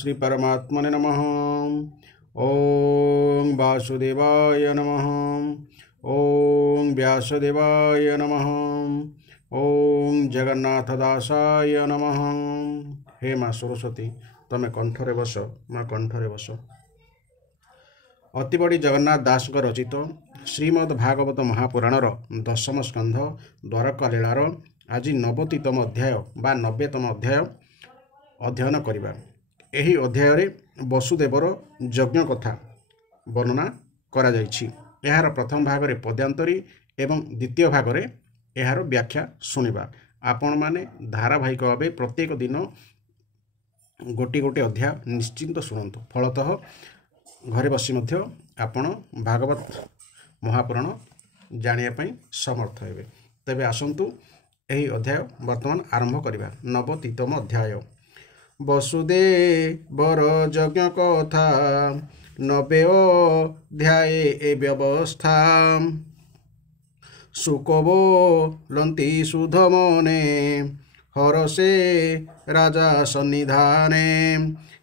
श्री परमात्मने नमः। ओं वासुदेवाय नमः। ओं व्यासदेवाय नमः। ओं जगन्नाथदासाय नमः। हे माँ सरस्वती तमे कंठरे बस, माँ कंठरे बस। अतिबड़ी जगन्नाथ दास रचित श्रीमद् भागवत महापुराणर दशम स्कंध द्वारका लीलार आज 90तम अध्याय बा 90तम अध्याय अध्ययन करिबा। एही अध्याय रे वसुदेवर यज्ञ कथा वर्णना करा जायछि। एहार प्रथम भाग रे पद्यांतरी एवं द्वितीय भाग रे एहार व्याख्या सुनिबा। आपण माने धारावाहिक भावे प्रत्येक दिन गोटी गोटे अध्याय निश्चिंत सुनंतु। फलतः घरे बसी मध्य आपण भागवत महापुराण जानिया पई समर्थ हेबे। तबे आसंतु एही अध्याय वर्तमान आरंभ करिबा। 90तम अध्याय वसुदेवर यज्ञ कथा 90 अध्याय ए व्यवस्था। सुकबो लंती सुधमने हरसे राजा सन्निधाने।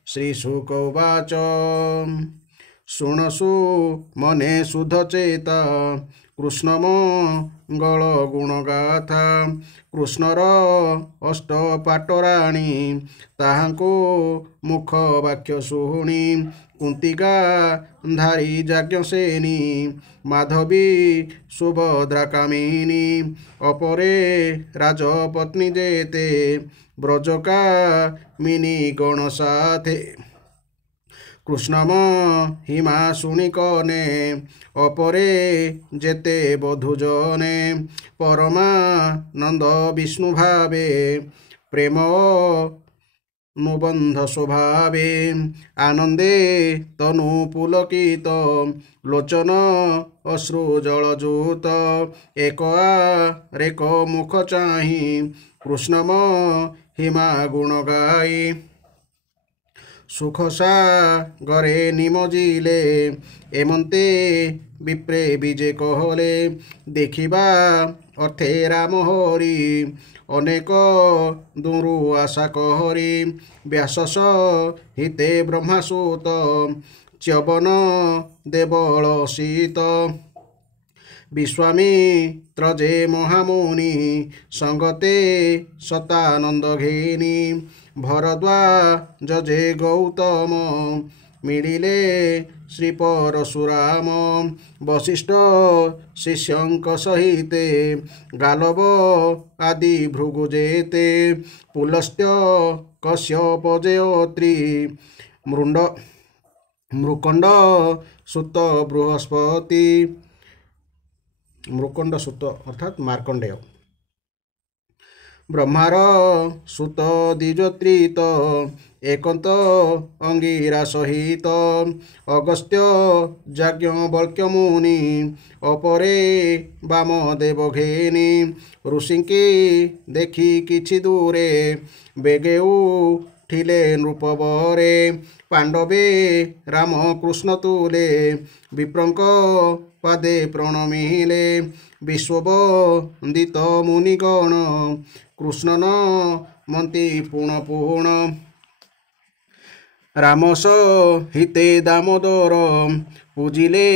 श्री शुक उवाच शुणसु मने सुधचेता कृष्ण मंगल गुणगाथा। कृष्णर अष्ट पाटराणी ताहाको मुख वाक्य शुणी। कुंतिका धारी जाज्ञसेनी माधवी सुभद्रा कामिनी। अपरे राजपत्नी जेते ब्रजका मिनी गण साथे। कृष्ण महिमा शुणी कने अपरे जेते बधुजने। परमानंद विष्णु भावे प्रेम नुबंध स्वभावे। आनंदे तनु पुलकित लोचन अश्रु जलजूत। एक रेक मुख चाहि कृष्ण महिमा गुण गाई। सुख सागरे निमजिले एमंते विप्रे विजे कहले। देखिबा अर्थे राम हरि अनेक दूरु आशा कहरी। व्यास हिते ब्रह्मासुत च्यवन देवल सीत। विश्वामित्र जे महामुनि संगते सतानंद घेनी। भरद्वाज जे गौतम मिलिले श्री परशुराम। वशिष्ठ शिष्यंक सहिते गालव आदि भृगु जेते। पुलस्त्य कश्यप जयत्री मृकंड सुत बृहस्पति। मृकंड सुत अर्थात मार्कंडेय। ब्रह्मार सुत द्विजोत्रित एकंत अंगिरा सहित। अगस्त्य याज्ञवल्क्य मुनि अपरे वामदेव घेनी। ऋषिंकी देखी किछि दूरे बेगे उठिले नृपवरे। पांडवे राम कृष्ण तुले विप्रंक पादे प्रणमिले। विश्ववंदित मुनिगण कृष्णन मन्ति पुण पुण। रामस हिते दामोदर पूजिले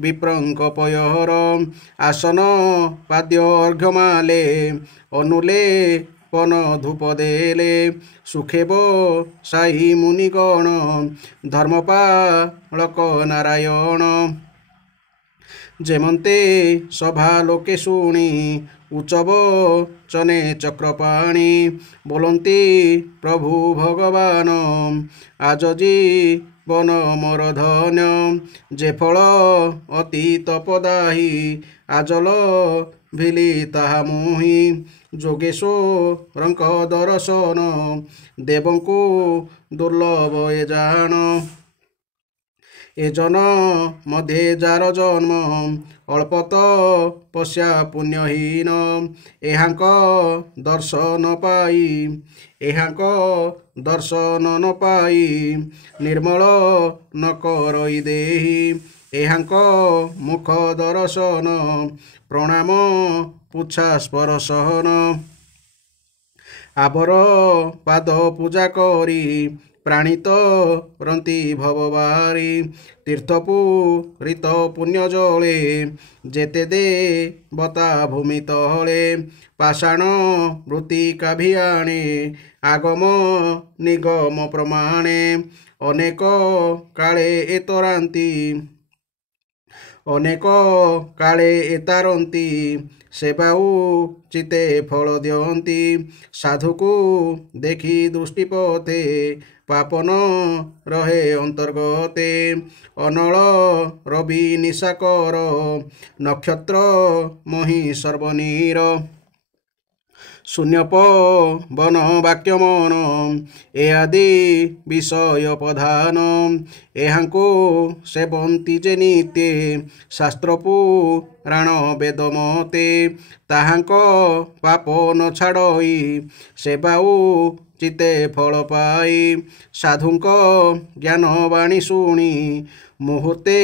विप्रंक पयर। आसन पाद्य अर्घ्यमाले अनुले पन धूप देले। सुखेब साही मुनिगण धर्मपालक नारायण। जेमंते सभा लोके शुणी उच्चव चने चक्रपाणी। बोलंती प्रभु भगवान आज जीवन मोर धन्य। जे फल अति तपदाही आजल भिली ताहा मुहि। जोगेश्वरंक दर्शन देवंकु दुर्लभ ए जान। ए जन मध्ये जार जन्म अल्पत पश्या पुण्यहीन। एहांक दर्शन पाई एहांक दर्शन न पाई निर्मल न करई देही। एहांक मुख दर्शन प्रणाम पुछा स्पर्शहन। आबर पाद पूजा करी ପ୍ରାଣିତ ରନ୍ତି ଭବବାରୀ ତୀର୍ଥପୁରିତ ପୁଣ୍ୟ ଜଳେ ଯେତେ ଦେବତା ଭୂମି ତଳେ ପାଷାଣ ମୃତ୍ତିକା ଭିଆଣେ ଆଗମ ନିଗମ ପ୍ରମାଣେ ଅନେକ କାଳେ ଏତରାନ୍ତି ଅନେକ କାଳେ ଏତାରନ୍ତି ସେବାଉ ଚିତେ ଫଳ ଦିଅନ୍ତି ସାଧୁକୁ ଦେଖି ଦୃଷ୍ଟିପଥେ ପାପନ ରହେ ଅନ୍ତର୍ଗତେ ଅନଳ ରବି ନିଶାକର ନକ୍ଷତ୍ର ମହି ସର୍ବନୀର ଶୂନ୍ୟପ ବନ ବାକ୍ୟ ମନ ଏ ଆଦି ବିଷୟ ପ୍ରଧାନ ଏହାଙ୍କୁ ସେବନ୍ତି ଯେ ନିତ୍ୟେ ଶାସ୍ତ୍ର ପୁରାଣ ବେଦ ମତେ ତାହାଙ୍କ ପାପ ନ ଛାଡ଼ଇ ସେବାଉ ଚିତେ ଫଳ ପାଇ ସାଧୁଙ୍କ ଜ୍ଞାନ ବାଣୀ ଶୁଣି ମୁହୂର୍ତ୍ତେ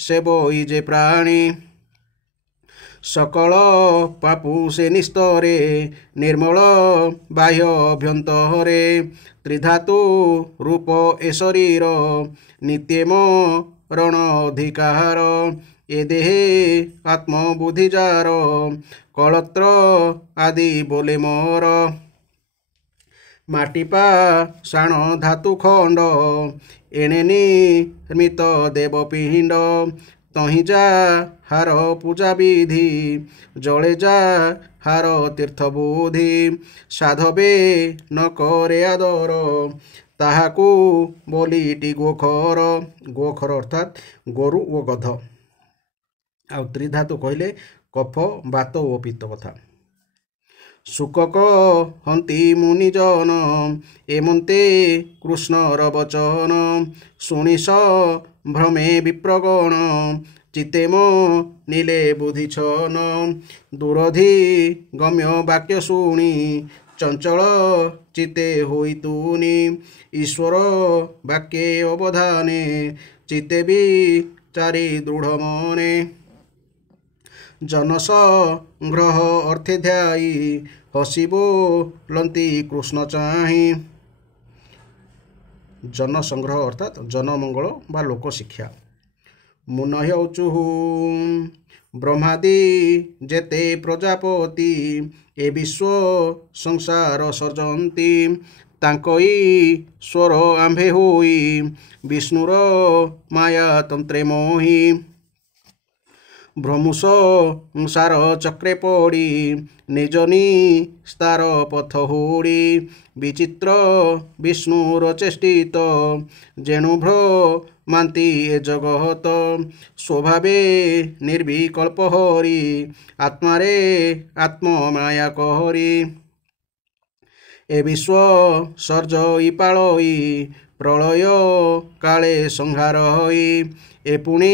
ସେବଇ ଯେ ପ୍ରାଣୀ ସକଳ ପାପୁ ସେ ନିସ୍ତରେ ନିର୍ମଳ ବାହ୍ୟ ଅଭ୍ୟନ୍ତରେ ତ୍ରିଧାତୁ ରୂପ ଏ ଶରୀର ନିତ୍ୟମ ରଣ ଅଧିକାର ଏ ଦେହେ ଆତ୍ମବୁଦ୍ଧି ଯାର କଳତ୍ର ଆଦି ବୋଲେ ମୋର ମାଟିପା ଶାଣ ଧାତୁ ଖଣ୍ଡ ଏଣେ ନିର୍ମିତ ଦେବପିଣ୍ଡ ତହିଁ ଯା ହାର ପୂଜା ବିଧି ଜଳେ ଯା ହାର ତୀର୍ଥ ବୁଦ୍ଧି ସାଧବେ ନ କରେ ଆଦର ତାହାକୁ ବୋଲିଟି ଗୋଖର ଗୋଖର ଅର୍ଥାତ୍ ଗୋରୁ ଓ ଗଧ ଆଉ ତ୍ରିଧାତୁ କହିଲେ କଫ ବାତ ଓ ପିତ୍ତ କଥା ଶୁକକ ହନ୍ତି ମୁନିଜନ ଏମନ୍ତେ କୃଷ୍ଣର ବଚନ ଶୁଣିସ ଭ୍ରମେ ବିପ୍ରଗଣ ଚିତେମ ନୀଲେ ବୁଧିଛନ ଦୁରଧି ଗମ୍ୟ ବାକ୍ୟ ଶୁଣି ଚଞ୍ଚଳ ଚିତେ ହୋଇ ତୁନି ଈଶ୍ୱର ବାକ୍ये ଅବଧାନେ ଚିତେ ବି ଚାରି ଦୃଢ଼ ମନେ ଜନସଂଗ୍ରହ ଅର୍ଥେ ଧ୍ୟାଇ ହସି ବୋଲନ୍ତି କୃଷ୍ଣ ଚାହିଁ ଜନସଂଗ୍ରହ ଅର୍ଥାତ୍ ଜନମଙ୍ଗଳ ବା ଲୋକଶିକ୍ଷା ମୁନହ୍ୟଉଚୁଃ ବ୍ରହ୍ମାଦି ଯେତେ ପ୍ରଜାପତି ଏ ବିଶ୍ୱ ସଂସାର ସର୍ଜନ୍ତି ତାଙ୍କଇ ସ୍ୱର ଆମ୍ଭେ ହୋଇ ବିଷ୍ଣୁର ମାୟା ତନ୍ତ୍ରେ ମୋହି ଭ୍ରମୁଷ ସାର ଚକ୍ରେ ପଡ଼ି ନିଜ ନିସ୍ତାର ପଥ ହୁଡ଼ି ବିଚିତ୍ର ବିଷ୍ଣୁର ଚେଷ୍ଟିତ ଯେଣୁ ଭ୍ରମାନ୍ତି ଏ ଜଗତ ସ୍ୱଭାବେ ନିର୍ବିକଳ୍ପ ହରି ଆତ୍ମାରେ ଆତ୍ମମାୟା କରି ଏ ବିଶ୍ୱ ସର୍ଜଇ ପାଳଇ ପ୍ରଳୟ କାଳେ ସଂହାର ହୋଇ ଏ ପୁଣି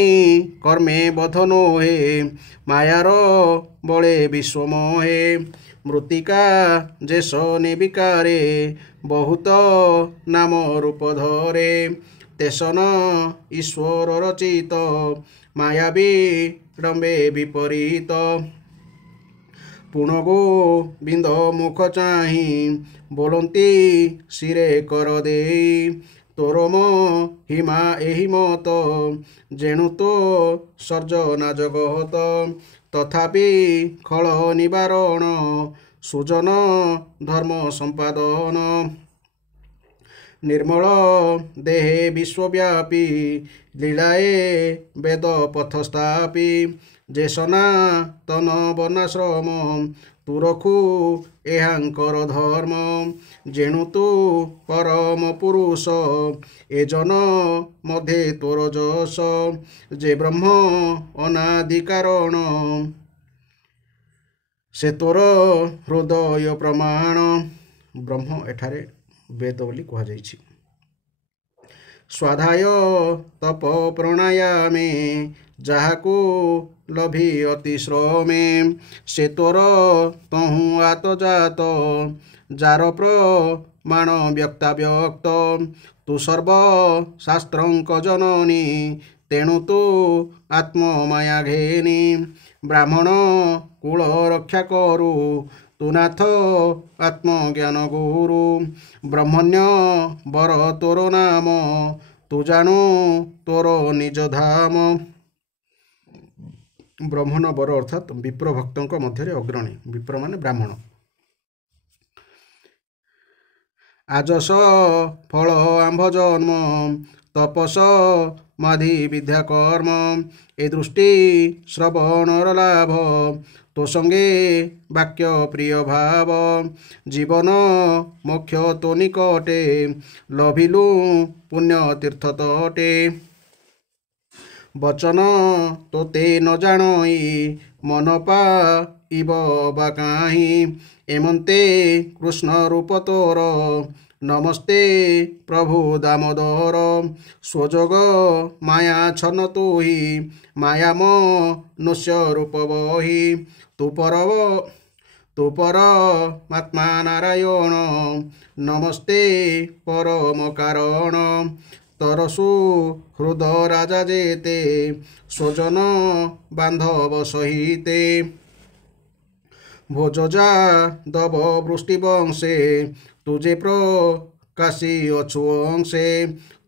କର୍ମେ ବଧ ନୋହେ ମାୟାର ବଳେ ବିଶ୍ୱମୋହେ ମୃତ୍ତିକା ଯେଶ ନିବିକାରେ ବହୁତ ନାମ ରୂପ ଧରେ ତେସନ ଈଶ୍ୱର ରଚିତ ମାୟା ବିଡ଼ମ୍ବେ ବିପରୀତ ପୁଣ ଗୋବିନ୍ଦ ମୁଖ ଚାହିଁ ବୋଲନ୍ତି ଶିରେ କର ଦେଇ ତୋର ମହିମା ଏହି ମତ ଯେଣୁ ତୋ ସର୍ଜନା ଜଗତ ତଥାପି ଖଳ ନିବାରଣ ସୁଜନ ଧର୍ମ ସମ୍ପାଦନ ନିର୍ମଳ ଦେହେ ବିଶ୍ୱବ୍ୟାପୀ ଲୀଳାଏ ବେଦ ପଥ ସ୍ଥାପି ଯେ ସନାତନ ବର୍ଣ୍ଣାଶ୍ରମ ତୁ ରଖୁ ଏହାଙ୍କର ଧର୍ମ ଯେଣୁ ତୁ ପରମ ପୁରୁଷ ଏ ଜନ ମଧ୍ୟେ ତୋର ଯଶ ଯେ ବ୍ରହ୍ମ ଅନାଦି କାରଣ ସେ ତୋର ହୃଦୟ ପ୍ରମାଣ ବ୍ରହ୍ମ ଏଠାରେ ବେଦ ବୋଲି କୁହାଯାଇଛି ସ୍ୱାଧ୍ୟାୟ ତପ ପ୍ରାଣାୟାମେ ଯାହାକୁ ଲଭି ଅତି ଶ୍ରମେ ସେ ତୋର ତହୁଁ ଆତଜାତ ଯାର ପ୍ରମାଣ ବ୍ୟକ୍ତାବ୍ୟକ୍ତ ତୁ ସର୍ବଶାସ୍ତ୍ରଙ୍କ ଜନନୀ ତେଣୁ ତୁ ଆତ୍ମମାୟା ଘେନି ବ୍ରାହ୍ମଣ କୂଳ ରକ୍ଷା କରୁ তু নাথ আত্মজ্ঞান গুরু ব্রহ্মণ্য বর তোর নাম তু জাণু তোর নিজ ধাম। ବ୍ରହ୍ମଣ ବର ଅର୍ଥାତ୍ ବିପ୍ର ଭକ୍ତଙ୍କ ମଧ୍ୟରେ ଅଗ୍ରଣୀ। ବିପ୍ର ମାନେ ବ୍ରାହ୍ମଣ। ଆଜସ ଫଳ ଆମ୍ଭ ଜନ୍ମ ତପସ ମାଧି ବିଦ୍ୟା କର୍ମ ଏ ଦୃଷ୍ଟି ଶ୍ରବଣର ଲାଭ ତୋ ସଙ୍ଗେ ବାକ୍ୟ ପ୍ରିୟ ଭାବ ଜୀବନ ମୋକ୍ଷ ତୋ ନିକଟେ ଲଭିଲୁ ପୁଣ୍ୟ ତୀର୍ଥ ତଟେ ବଚନ ତୋତେ ନ ଜାଣଇ ମନ ପାଇବ ବା କାହିଁ ଏମନ୍ତେ କୃଷ୍ଣ ରୂପ ତୋର ନମସ୍ତେ ପ୍ରଭୁ ଦାମୋଦର ସ୍ୱଯୋଗ ମାୟା ଛନ ତୁହି ମାୟା ମନୁଷ୍ୟ ରୂପ ବହି ତୁ ପରମାତ୍ମା ନାରାୟଣ ନମସ୍ତେ ପରମ କାରଣ ତରସୁ ହୃଦ ରାଜା ଯେତେ ସ୍ୱଜନ ବାନ୍ଧବ ସହିତେ ଭୋଜଜା ଦବ ବୃଷ୍ଟି ବଂଶେ ତୁଜେ ପ୍ରକାଶୀ ଅଛୁ ଅଂଶେ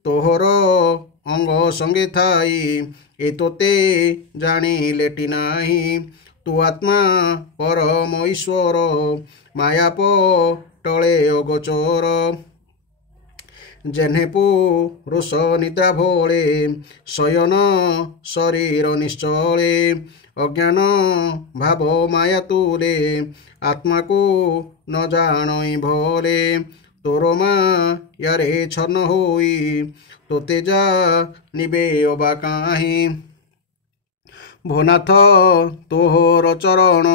ତୋହର ଅଙ୍ଗ ସଙ୍ଗେ ଥାଇ ଏ ତୋତେ ଜାଣିଲେଟି ନାହିଁ ତୁ ଆତ୍ମା ପରମ ଈଶ୍ୱର ମାୟା ପଟଳେ ଅଗୋଚର ଯେହ୍ନେ ପୁରୁଷ ନିଦ୍ରା ଭୋଳେ ଶୟନ ଶରୀର ନିଶ୍ଚଳେ ଅଜ୍ଞାନ ଭାବ ମାୟା ତୁଲେ ଆତ୍ମାକୁ ନ ଜାଣଇ ଭଲେ ତୋର ମାୟାରେ ଛନ୍ନ ହୋଇ ତୋତେ ଜାଣିବେ ଅବା କାହିଁ ଭୋନାଥ ତୋହର ଚରଣ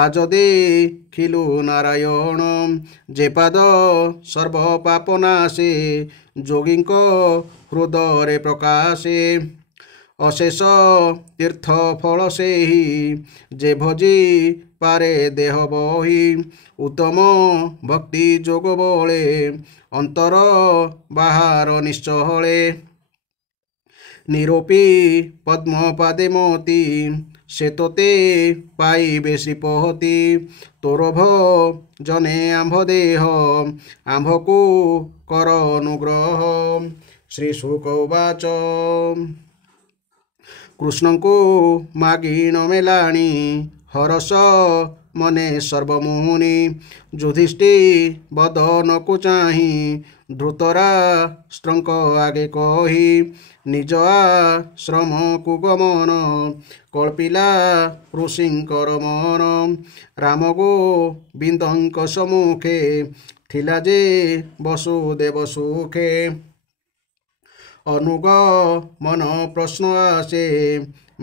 ଆଜ ଦେଖିଲୁ ନାରାୟଣ ଯେ ପାଦ ସର୍ବ ପାପ ନାଶେ ଯୋଗୀଙ୍କ ହୃଦୟରେ ପ୍ରକାଶେ ଅଶେଷ ତୀର୍ଥ ଫଳ ସେହି ଯେ ଭଜି ପାରେ ଦେହ ବହି ଉତ୍ତମ ଭକ୍ତି ଯୋଗ ବଳେ ଅନ୍ତର ବାହାର ନିଶ୍ଚଳେ ନିରୋପି ପଦ୍ମ ପାଦେ ମତି ସେ ତୋତେ ପାଇବେ ଶ୍ରୀପତି ତୋର ଭଜନେ ଆମ୍ଭ ଦେହ ଆମ୍ଭକୁ କର ଅନୁଗ୍ରହ ଶ୍ରୀ ଶୁକ ଉବାଚ କୃଷ୍ଣଙ୍କୁ ମାଗିଣ ମେଲାଣି ହରସ ମନେ ସର୍ବମୁନି ଯୁଧିଷ୍ଠି ବଦନକୁ ଚାହିଁ ଧୃତରାଷ୍ଟ୍ରଙ୍କ ଆଗେ କହି ନିଜ ଆଶ୍ରମକୁ ଗମନ କଳ୍ପିଲା ଋଷିଙ୍କର ମନ ରାମ ଗୋବିନ୍ଦଙ୍କ ସମ୍ମୁଖେ ଥିଲା ଯେ ବସୁଦେବ ସୁଖେ ଅନୁଗମନ ପ୍ରଶ୍ନ ଆସେ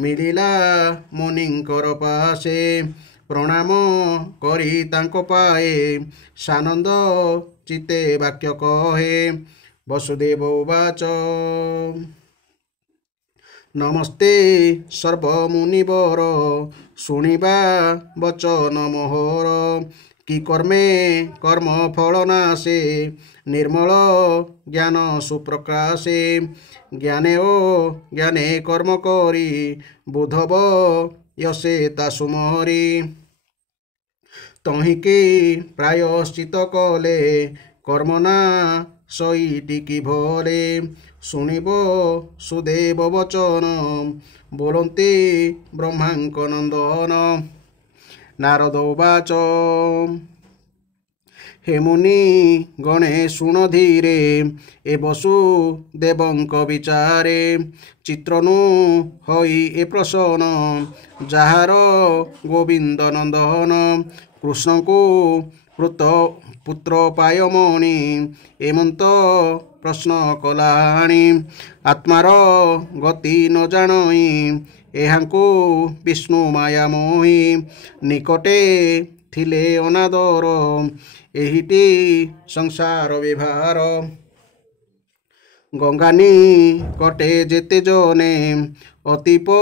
ମିଳିଲା ମୁନିଙ୍କର ପାଶେ ପ୍ରଣାମ କରି ତାଙ୍କ ପାଏ ସାନନ୍ଦ ଚିତେ ବାକ୍ୟ କହେ ବସୁଦେବ ଉବାଚ ନମସ୍ତେ ସର୍ବମୁନିବର ଶୁଣିବା ବଚନ ମୋହର କି କର୍ମେ କର୍ମ ଫଳ ନାଶେ ନିର୍ମଳ ଜ୍ଞାନ ସୁପ୍ରକାଶେ ଜ୍ଞାନେ ଓ ଜ୍ଞାନେ କର୍ମ କରି ବୁଧବ ୟସେ ତା ସୁମରି ତହିଁକି ପ୍ରାୟଶ୍ଚିତ କଲେ କର୍ମନା ସଇଟିକି ଭଲେ ଶୁଣିବ ସୁଦେବ ବଚନ ବୋଲନ୍ତି ବ୍ରହ୍ମାଙ୍କ ନନ୍ଦନ ନାରଦ ଉବାଚ ହେ ମୁନି ଗଣେ ଶୁଣ ଧୀରେ ଏ ବସୁଦେବଙ୍କ ବିଚାରେ ଚିତ୍ରନୁ ହୋଇ ଏ ପ୍ରସନ୍ନ ଯାହାର ଗୋବିନ୍ଦ ନନ୍ଦନ କୃଷ୍ଣଙ୍କୁ ପୁତ୍ର ପାୟମଣି ଏମନ୍ତ ପ୍ରଶ୍ନ କଲାଣି ଆତ୍ମାର ଗତି ନ ଜାଣଇ ଏହାଙ୍କୁ ବିଷ୍ଣୁ ମାୟା ମୋହି ନିକଟେ ଥିଲେ ଅନାଦର ଏହିଟି ସଂସାର ବ୍ୟବହାର ଗଙ୍ଗାନି କଟେ ଯେତେ ଜନେ ଅତିପ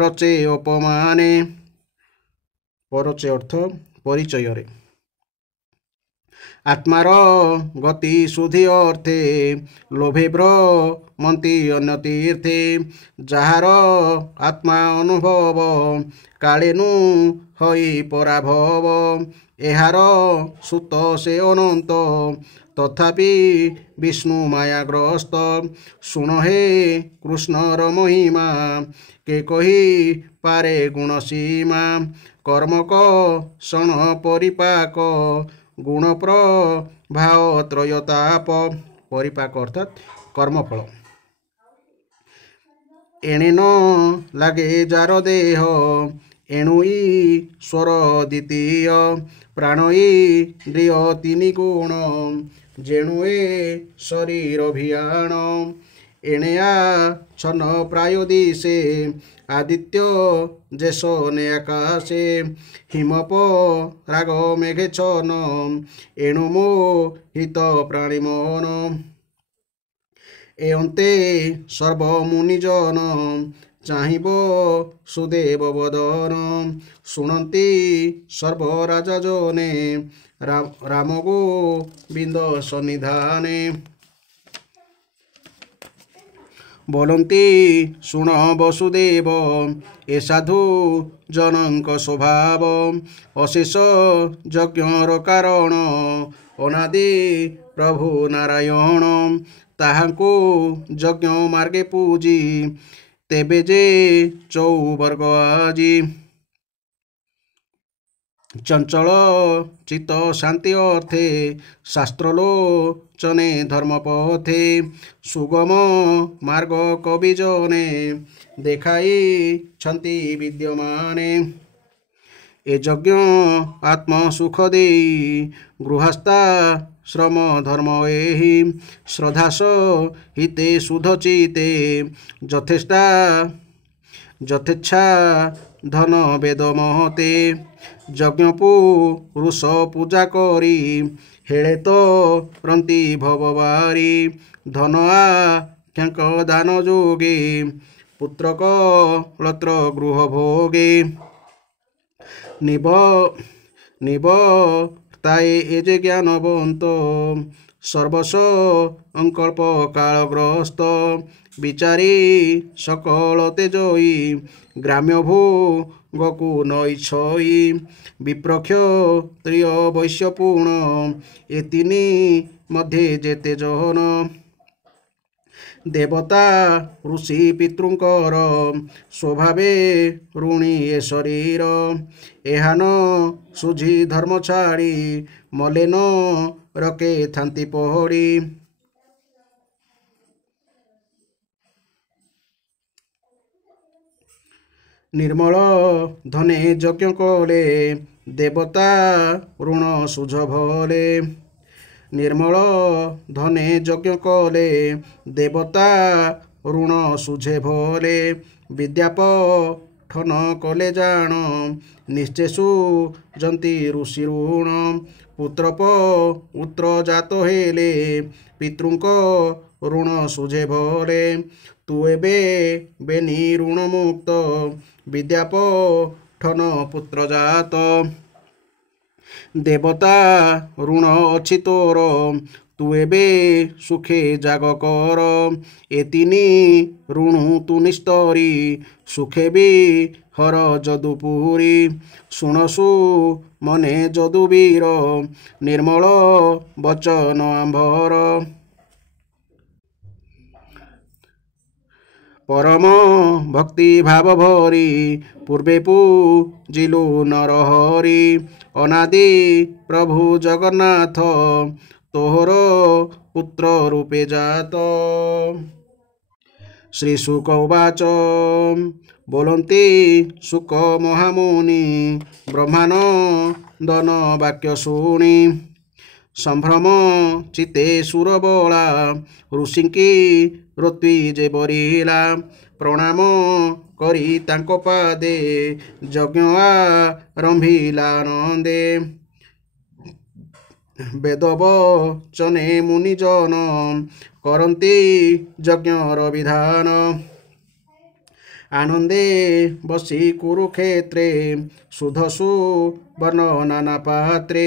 ରଚେ ଅପମାନେ ପରଚେ ଅର୍ଥ ପରିଚୟରେ ଆତ୍ମାର ଗତି ସୁଧି ଅର୍ଥେ ଲୋଭେ ଭ୍ରମନ୍ତି ଅନ୍ୟ ତୀର୍ଥେ ଯାହାର ଆତ୍ମା ଅନୁଭବ କାଳେନୁ ହୋଇ ପରାଭବ ଏହାର ସୁତ ସେ ଅନନ୍ତ ତଥାପି ବିଷ୍ଣୁ ମାୟାଗ୍ରସ୍ତ। ଶୁଣ ହେ କୃଷ୍ଣର ମହିମା କେ କହି ପାରେ ଗୁଣ ସୀମା। କର୍ମକ ଶଣ ପରିପାକ ଗୁଣ ପ୍ରଭାବ ତ୍ରୟତାପ। ପରିପାକ ଅର୍ଥାତ୍ କର୍ମଫଳ। ଏଣେ ନ ଲାଗେ ଯାର ଦେହ ଏଣୁ ଈଶ୍ୱର ଦ୍ୱିତୀୟ। ପ୍ରାଣ ଇନ୍ଦ୍ରିୟ ତିନି ଗୁଣ ଯେଣୁ ଏ ଶରୀର ଭିଆଣ। ଏଣେ ଆଚ୍ଛନ୍ନ ପ୍ରାୟ ଦିଶେ ଆଦିତ୍ୟ ଯେଶ ନେ ଆକାଶେ। ହିମପ ରାଗ ମେଘେ ଛନ ଏଣୁ ମୋହିତ ପ୍ରାଣୀ ମନ। ଏ ଅନ୍ତେ ସର୍ବ ମୁନିଜନ ଚାହିଁବ ସୁଦେବ ବଦନ। ଶୁଣନ୍ତି ସର୍ବ ରାଜା ଜନେ ରାମ ଗୋବିନ୍ଦ ସନ୍ନିଧାନେ। ବୋଲନ୍ତି ଶୁଣ ବସୁଦେବ ଏ ସାଧୁ ଜନଙ୍କ ସ୍ୱଭାବ। ଅଶେଷ ଯଜ୍ଞର କାରଣ ଅନାଦି ପ୍ରଭୁ ନାରାୟଣ। ତାହାଙ୍କୁ ଯଜ୍ଞ ମାର୍ଗେ ପୂଜି ତେବେ ଯେ ଚଉବର୍ଗ ଆଜି। ଚଞ୍ଚଳ ଚିତ୍ତ ଶାନ୍ତି ଅର୍ଥେ ଶାସ୍ତ୍ରଲୋଚନେ ଧର୍ମ ପଥେ। ସୁଗମ ମାର୍ଗ କବି ଜନେ ଦେଖାଇଛନ୍ତି ବିଦ୍ୟମାନେ। ଏ ଯଜ୍ଞ ଆତ୍ମ ସୁଖ ଦେଇ ଗୃହସ୍ଥାଶ୍ରମ ଧର୍ମ ଏହି। ଶ୍ରଦ୍ଧା ସହିତେ ଶୁଦ୍ଧ ଚିତ୍ତେ ଯଥେଚ୍ଛା ଧନ ବେଦ ମହତେ। ଯଜ୍ଞ ପୁରୁଷ ପୂଜା କରି ହେଳେ ତରନ୍ତି ଭବବାରି। ଧନ ଆଖ୍ୟାଙ୍କ ଦାନ ଯୋଗେ ପୁତ୍ରକ ଲତ୍ର ଗୃହ ଭୋଗେ। ନିବର୍ତ୍ତାଏ ଏ ଯେ ଜ୍ଞାନବନ୍ତ ସର୍ବସଙ୍କଳ୍ପ କାଳଗ୍ରସ୍ତ। ବିଚାରି ସକଳ ତେଜଇ ଗ୍ରାମ୍ୟ ଭୋଗକୁ ନଇଛଇ। ବିପ୍ର କ୍ଷତ୍ରିୟ ବୈଶ୍ୟ ପୁଣ ଏ ତିନି ମଧ୍ୟେ ଯେତେ ଜନ। ଦେବତା ଋଷି ପିତୃଙ୍କର ସ୍ୱଭାବେ ଋଣୀ ଏ ଶରୀର। ଏହା ନ ଶୁଝି ଧର୍ମ ଛାଡ଼ି ମଲେ ନରକେ ଥାନ୍ତି ପଡ଼ି। ନିର୍ମଳ ଧନେ ଯଜ୍ଞ କଲେ ଦେବତା ଋଣ ଶୁଝ ଭଲେ। ନିର୍ମଳ ଧନେ ଯଜ୍ଞ କଲେ ଦେବତା ଋଣ ଶୁଝେ ଭଲେ। ବିଦ୍ୟା ପଠନ କଲେ ଜାଣ ନିଶ୍ଚେ ଶୁଝନ୍ତି ଋଷି ଋଣ। ପୁତ୍ର ପୌତ୍ର ଜାତ ହେଲେ ପିତୃଙ୍କ ଋଣ ଶୁଝେ ଭଲେ। ତୁ ଏବେ ବେନି ଋଣ ମୁକ୍ତ ବିଦ୍ୟା ପଠନ ପୁତ୍ର ଜାତ। ଦେବତା ଋଣ ଅଛି ତୋର ତୁ ଏବେ ସୁଖେ ଜାଗ କର। ଏ ତିନି ଋଣୁ ତୁ ନିସ୍ତରି ସୁଖେ ବିହର ଯଦୁପୁରୀ। ଶୁଣ ସୁମନେ ଯଦୁବୀର ନିର୍ମଳ ବଚନ ଆମ୍ଭର। ପରମ ଭକ୍ତି ଭାବ ଭରି ପୂର୍ବେ ପୂଜିଲୁ ନରହରି। ଅନାଦି ପ୍ରଭୁ ଜଗନ୍ନାଥ ତୋହର ପୁତ୍ର ରୂପେ ଜାତ। ଶ୍ରୀ ଶୁକ ଉବାଚ ବୋଲନ୍ତି ଶୁକ ମହାମୁନି ବ୍ରହ୍ମାନନ୍ଦନ ବାକ୍ୟ ଶୁଣି। ସମ୍ଭ୍ରମ ଚିତେ ସୁରବଳା ଋଷିଙ୍କି ଋତ୍ୱି ଯେ ବରିଲା। ପ୍ରଣାମ କରି ତାଙ୍କ ପାଦେ ଯଜ୍ଞ ଆରମ୍ଭିଲା ଆନନ୍ଦେ। ବେଦବଚନେ ମୁନିଜନ କରନ୍ତି ଯଜ୍ଞର ବିଧାନ। ଆନନ୍ଦେ ବସି କୁରୁକ୍ଷେତ୍ରେ ସୁଧ ସୁବର୍ଣ୍ଣ ନାନା ପାତ୍ରେ।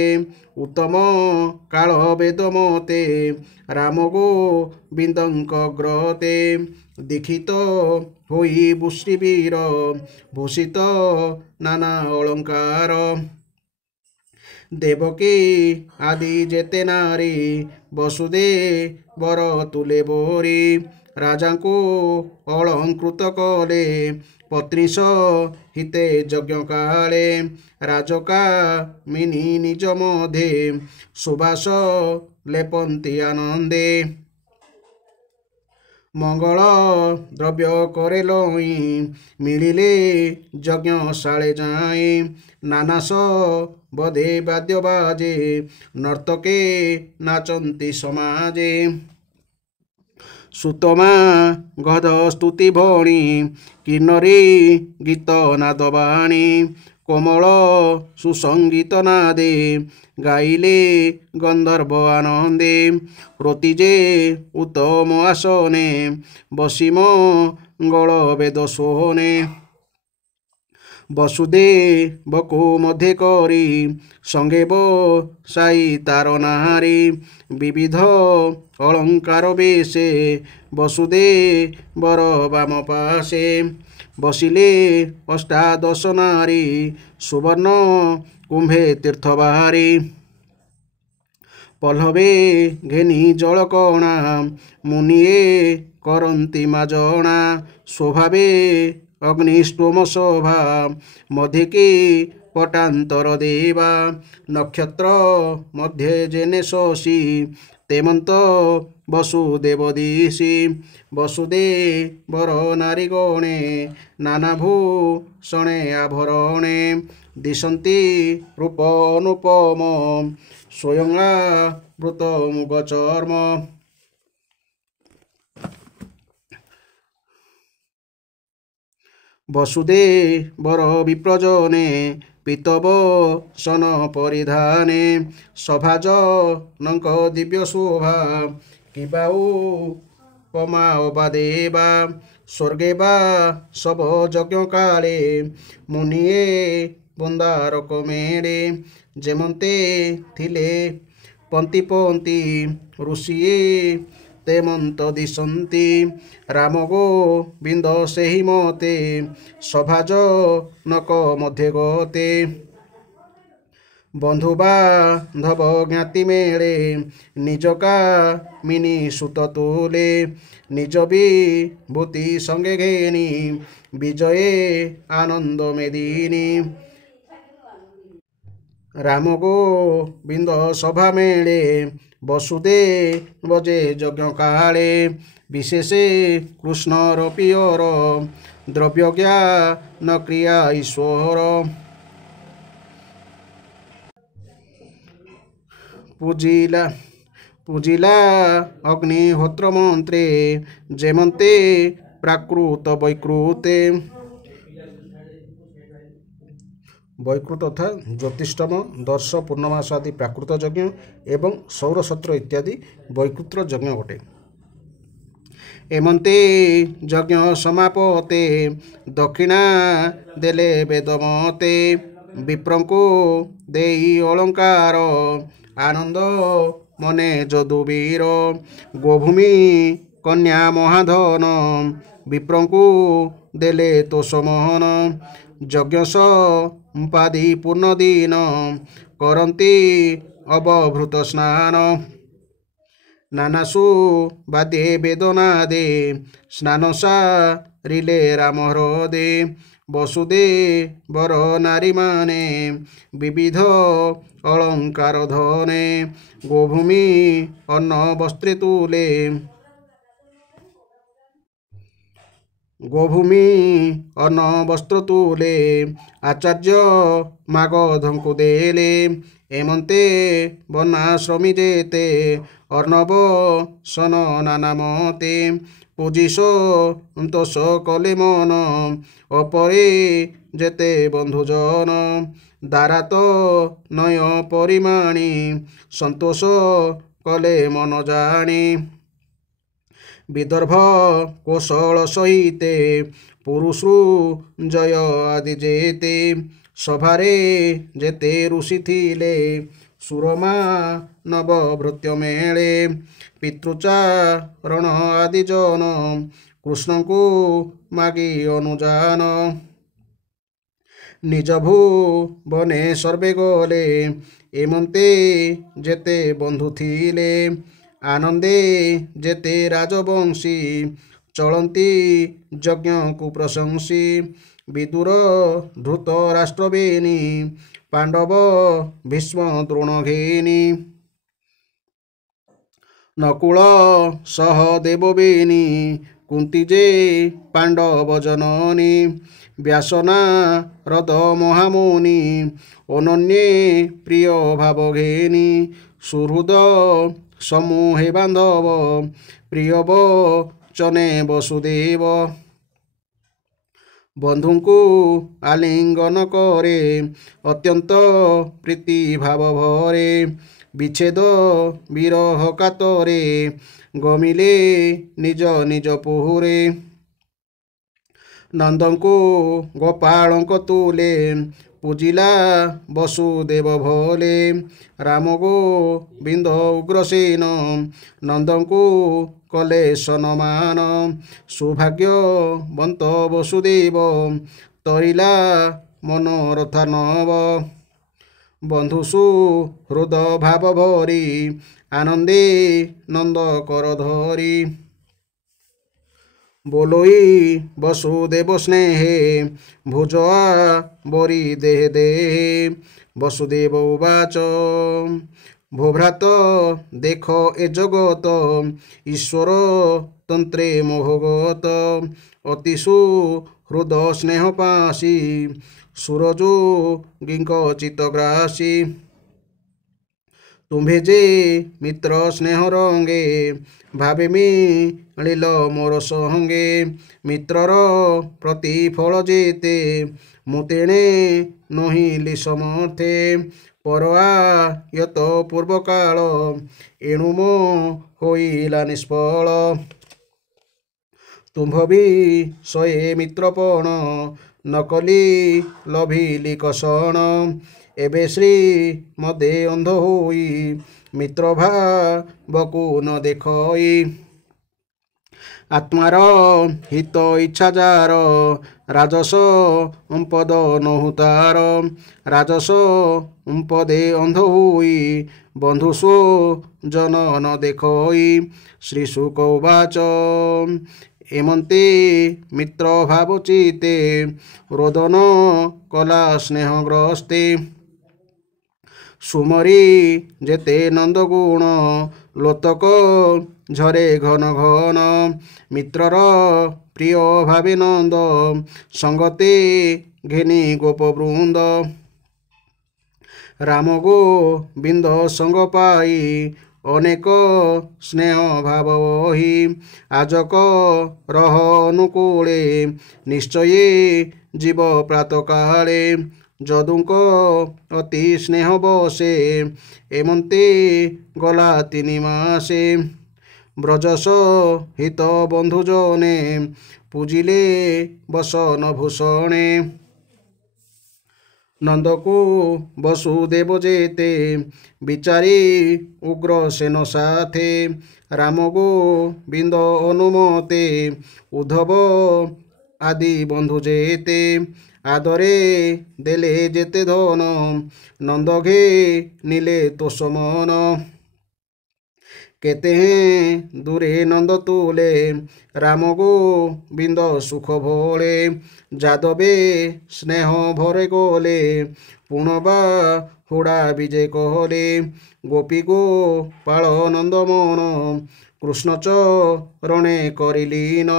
ଉତ୍ତମ କାଳ ବେଦ ମତେ ରାମ ଗୋବିନ୍ଦଙ୍କ ଗ୍ରତେ। ଦୀକ୍ଷିତ ହୋଇ ବୁଶ୍ରୀବୀର ଭୂଷିତ ନାନା ଅଳଙ୍କାର। ଦେବକୀ ଆଦି ଯେତେ ନାରୀ ବସୁଦେବର ତୁଲେ ବୋରି ରାଜାଙ୍କୁ ଅଳଙ୍କୃତ କଲେ ପତ୍ରିଶ ହିତେ ଯଜ୍ଞ କାଳେ ରାଜକାମିନୀ ନିଜ ମଧ୍ୟେ ସୁବାସ ଲେପନ୍ତି ଆନନ୍ଦେ ମଙ୍ଗଳ ଦ୍ରବ୍ୟ करे ଲଇଁ ମିଳିଲେ ଯଜ୍ଞଶାଳେ ଯାଏ ନାନାସ ବଧେ ବାଦ୍ୟ ବାଜେ ନର୍ତ୍ତକେ ନାଚନ୍ତି ସମାଜେ ସୁତମା ଗଧ ସ୍ତୁତି ଭଣୀ କିନ୍ନରୀ ଗୀତ ନାଦବାଣୀ କୋମଳ ସୁସଙ୍ଗୀତ ନାଦେ ଗାଇଲେ ଗନ୍ଧର୍ବ ଆନନ୍ଦେ ରତିଜେ ଉତ୍ତମ ଆସନେ ବସିମ ଗଳ ବେଦ ଶୋନେ ବସୁଦେବକୁ ମଧ୍ୟ କରି ସଙ୍ଗେ ବସାଇ ତାର ନାରୀ ବିବିଧ ଅଳଙ୍କାର ବେଶେ ବସୁଦେବର ବାମ ପାଶେ ବସିଲେ ଅଷ୍ଟାଦଶ ନାରୀ ସୁବର୍ଣ୍ଣ କୁମ୍ଭେ ତୀର୍ଥ ବାହାରି ପଲ୍ଲବେ ଘେନି ଜଳକଣା ମୁନିଏ କରନ୍ତି ମାଜଣା ସ୍ୱଭାବେ ଅଗ୍ନିଷ୍ଟୋମ ଶୋଭା ମଧ୍ୟକେ ପଟାନ୍ତର ଦେବା ନକ୍ଷତ୍ର ମଧ୍ୟ ଯେନେ ଶଶୀ ତେମନ୍ତ ବସୁଦେବ ଦିଶି ବସୁଦେବର ନାରୀଗଣେ ନାନା ଭୂଷଣେ ଆଭରଣେ ଦିଶନ୍ତି ରୂପ ଅନୁପମ ସ୍ୱୟଂ ଆବୃତ ମୁଗ ଚର୍ମ ବସୁଦେବର ବିପ୍ରଜନେ ପୀତବସନ ପରିଧାନେ ସଭାଜନଙ୍କ ଦିବ୍ୟ ଶୋଭା କିବା ଉପମା ଅବା ଦେବା ସ୍ୱର୍ଗେ ବା ଶବ ଯଜ୍ଞ କାଳେ ମୁନିଏ ବନ୍ଦାରକ ମେଳେ ଯେମନ୍ତେ ଥିଲେ ପନ୍ତି ପନ୍ତି ଋଷିଏ ତେମନ୍ତ ଦିଶନ୍ତି ରାମ ଗୋବିନ୍ଦ ସେହି ମତେ ସଭାଜନକ ମଧ୍ୟ ଗତେ ବନ୍ଧୁ ବାନ୍ଧବ ଜ୍ଞାତି ମେଳେ ନିଜ କାମିନୀ ସୁତ ତୁଲେ ନିଜ ବିଭୂତି ସଙ୍ଗେ ଘେନି ବିଜୟେ ଆନନ୍ଦ ମେଦିନୀ ରାମ ଗୋବିନ୍ଦ ସଭା ମେଳେ ବସୁଦେବ ଯେ ଯଜ୍ଞ କାଳେ ବିଶେଷେ କୃଷ୍ଣର ପ୍ରିୟର ଦ୍ରବ୍ୟ ଜ୍ଞାନ କ୍ରିୟା ଈଶ୍ୱର ପୂଜିଲା ଅଗ୍ନିହୋତ୍ର ମନ୍ତ୍ରେ ଯେମନ୍ତେ ପ୍ରାକୃତ ବୈକୃତେ ବୈକୃତ ତଥା ଜ୍ୟୋତିଷ୍ଟମ ଦର୍ଶ ପୂର୍ଣ୍ଣମାସ ଆଦି ପ୍ରାକୃତ ଯଜ୍ଞ ଏବଂ ସୌରସତ୍ର ଇତ୍ୟାଦି ବୈକୃତ୍ର ଯଜ୍ଞ ଅଟେ ଏମନ୍ତେ ଯଜ୍ଞ ସମାପତେ ଦକ୍ଷିଣା ଦେଲେ ବେଦମତେ ବିପ୍ରଙ୍କୁ ଦେଇ ଅଳଙ୍କାର ଆନନ୍ଦ ମନେ ଯଦୁବୀର ଗୋଭୂମି କନ୍ୟା ମହାଧନ ବିପ୍ରଙ୍କୁ ଦେଲେ ତୋଷମୋହନ ଯଜ୍ଞ ସମ୍ପାଦି ପୂର୍ଣ୍ଣ ଦିନ କରନ୍ତି ଅବଭୃତ ସ୍ନାନ ନାନାସୁ ବାଦେ ବେଦନାଦେ ସ୍ନାନ ସାରିଲେ ରାମ ହ୍ରଦେ ବସୁଦେବର ନାରୀମାନେ ବିବିଧ ଅଳଙ୍କାର ଧନେ ଗୋଭୂମି ଅନ୍ନ ବସ୍ତ୍ରେ ତୁଲେ ଗୋଭୂମି ଅନ୍ନ ବସ୍ତ୍ର ତୁଲେ ଆଚାର୍ଯ୍ୟ ମାଗଧଙ୍କୁ ଦେଲେ ଏମନ୍ତେ ବନାଶ୍ରମୀ ଯେତେ ଅର୍ଣ୍ଣବ ସନ ନାନା ମତେ ପୂଜି ସନ୍ତୋଷ କଲେ ମନ ଅପରେ ଯେତେ ବନ୍ଧୁଜନ ଦାରାତ ନୟ ପରିମାଣି ସନ୍ତୋଷ କଲେ ମନ ଜାଣି ବିଦର୍ଭ କୋଶଳ ସହିତେ ପୁରୁଷୃଞ୍ଜୟ ଆଦି ଯେତେ ସଭାରେ ଯେତେ ଋଷି ଥିଲେ ସୁରମାନବ ଭୃତ୍ୟ ମେଳେ ପିତୃଚାରଣ ଆଦି ଜନ କୃଷ୍ଣଙ୍କୁ ମାଗି ଅନୁଯାନ নিজ ভুবনে সর্বে গলে এমন্তে যেতে বন্ধু থিলে আনন্দে যেতে রাজবংশী চলନ୍ତି যজ্ঞକୁ ପ୍ରଶଂସୀ ବିଦୁର ଧୃତ ରାଷ୍ଟ୍ରବେନି ପାଣ୍ଡବ ଭୀଷ୍ମ ଦ୍ରୋଣ ଘେନି ନକୁଳ ସହଦେବ ବେନି କୁନ୍ତି ଯେ ପାଣ୍ଡବ ଜନନୀ ବ୍ୟାସନା ରଦ ମହାମୁନି ଅନନ୍ୟେ ପ୍ରିୟ ଭାବ ଘେନି ସୁହୃଦ ସମୂহে ବାନ୍ଧବ ପ୍ରିୟ ବଚନେ ବସୁଦେବ ବନ୍ଧୁଙ୍କୁ ଆଲିଙ୍ଗନ କରେ ଅତ୍ୟନ୍ତ ପ୍ରୀତି ଭାବ ଭରେ ବିଚ୍ଛେଦ ବିରହ କାତରେ ଗମିଲେ ନିଜ ନିଜ ପୁରେ ନନ୍ଦଙ୍କୁ ଗୋପାଳଙ୍କ ତୁଲେ ପୂଜିଲା ବସୁଦେବ ଭୋଲେ ରାମ ଗୋବିନ୍ଦ ଉଗ୍ରସେନ ନନ୍ଦଙ୍କୁ କଲେ ସନମାନ ସୌଭାଗ୍ୟବନ୍ତ ବସୁଦେବ ତରିଲା ମନୋରଥା ନବ ବନ୍ଧୁ ସୁହୃଦ ଭାବ ଭରି ଆନନ୍ଦେ ନନ୍ଦ କର ଧରି बोलोई वसुदेव स्नेहे भुजआ बरी देह देहे वसुदेव उवाच भोभ्रात देख ए जगत ईश्वर तंत्रे मोहगत अति सुहृद स्नेह पासी सुरजोगिंक चित्तग्रासी तुम्भे जे मित्र स्नेह रंगे भावे मिलिल मोर संगे मित्रर प्रतिफल जेते मुतेणे नहिली समर्थे परआयत पूर्वकाल एणु मो होइला निष्फल तुम्भ विषये मित्रपण नकली लभिली कषण एबे श्री मदे अंध होई मित्र भावकु न देखई आत्मार हित इच्छा जार राजस संपद नहुतार राजस संपदे अंध होई बंधु सो जन न देखई श्री शुक उवाच एमंते मित्र भाव चिते रोदन कला स्नेहग्रस्ते सुमरी जेते नंदगुण लोतक झरे घन घन मित्रर प्रिय भावे नंद संगते घेनी गोपवृंद राम गोविंद संग पाई अनेक स्नेह भाव वही आजक रह अनुकूले निश्चय जीव प्रातः काले जदुक अति स्नेह बसे एमंते गला 3 मासे ब्रजस हित बंधुजने पूजिले बसन भूषणे नंदको वसुदेव जेते विचारी उग्रसेन साथे राम गोविंद अनुमते उद्धव आदि बंधु जेते आदरे देले जेते धन नंदघे नीले तोषमन केते दूरे नंद तुले राम गोविंद सुख भोले जादवे स्नेह भरे गोले पुणबा हुड़ा विजय कहले गोपी गोपाल नंदमन कृष्ण चरणे करिलीन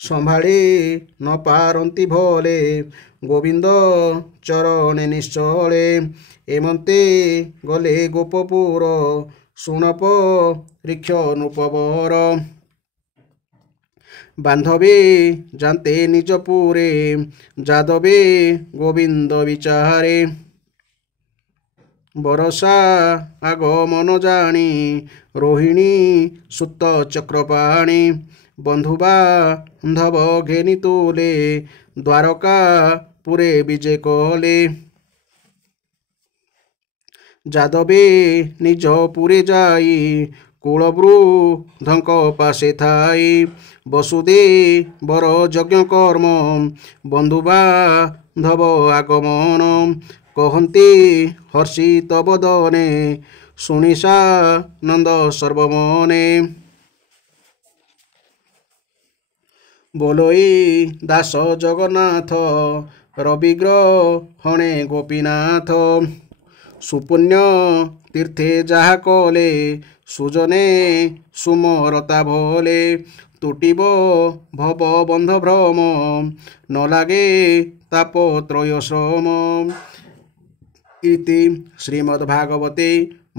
संभाली न पारंती भोले गोविंद चरणे निश्चले एमंते गले गोपपुर सुणप ऋक्ष नृपवर बांधवे जानते निजपुरे जादवे गोविंद विचारे बरसा आगमन जानी रोहिणी सुत चक्रपाणी बंधुबांधव घेनी तुले द्वारका पुरे विजय कले जादवे निज पुरे जाई କୁଳବୃଦ୍ଧଙ୍କ ପାଶେ ଥାଇ ବସୁଦେବର ଯଜ୍ଞ କର୍ମ ବନ୍ଧୁବାନ୍ଧବ ଆଗମନ କହନ୍ତି ହର୍ଷିତ ବଦନେ ଶୁଣି ସାନନ୍ଦ ସର୍ବମନେ ବୋଲୋଇ ଦାସ ଜଗନ୍ନାଥ ରବିଗ୍ରହଣେ ଗୋପୀନାଥ ସୁପୁଣ୍ୟ ତୀର୍ଥେ ଯାହା କଲେ ସୁଜନେ ସୁମରତା ଭଲେ ତୁଟିବ ଭବ ବନ୍ଧ ଭ୍ରମ ନ ଲାଗେ ତାପ ତ୍ରୟ ଶ୍ରମ। ଇତି ଶ୍ରୀମଦ୍ଭାଗବତେ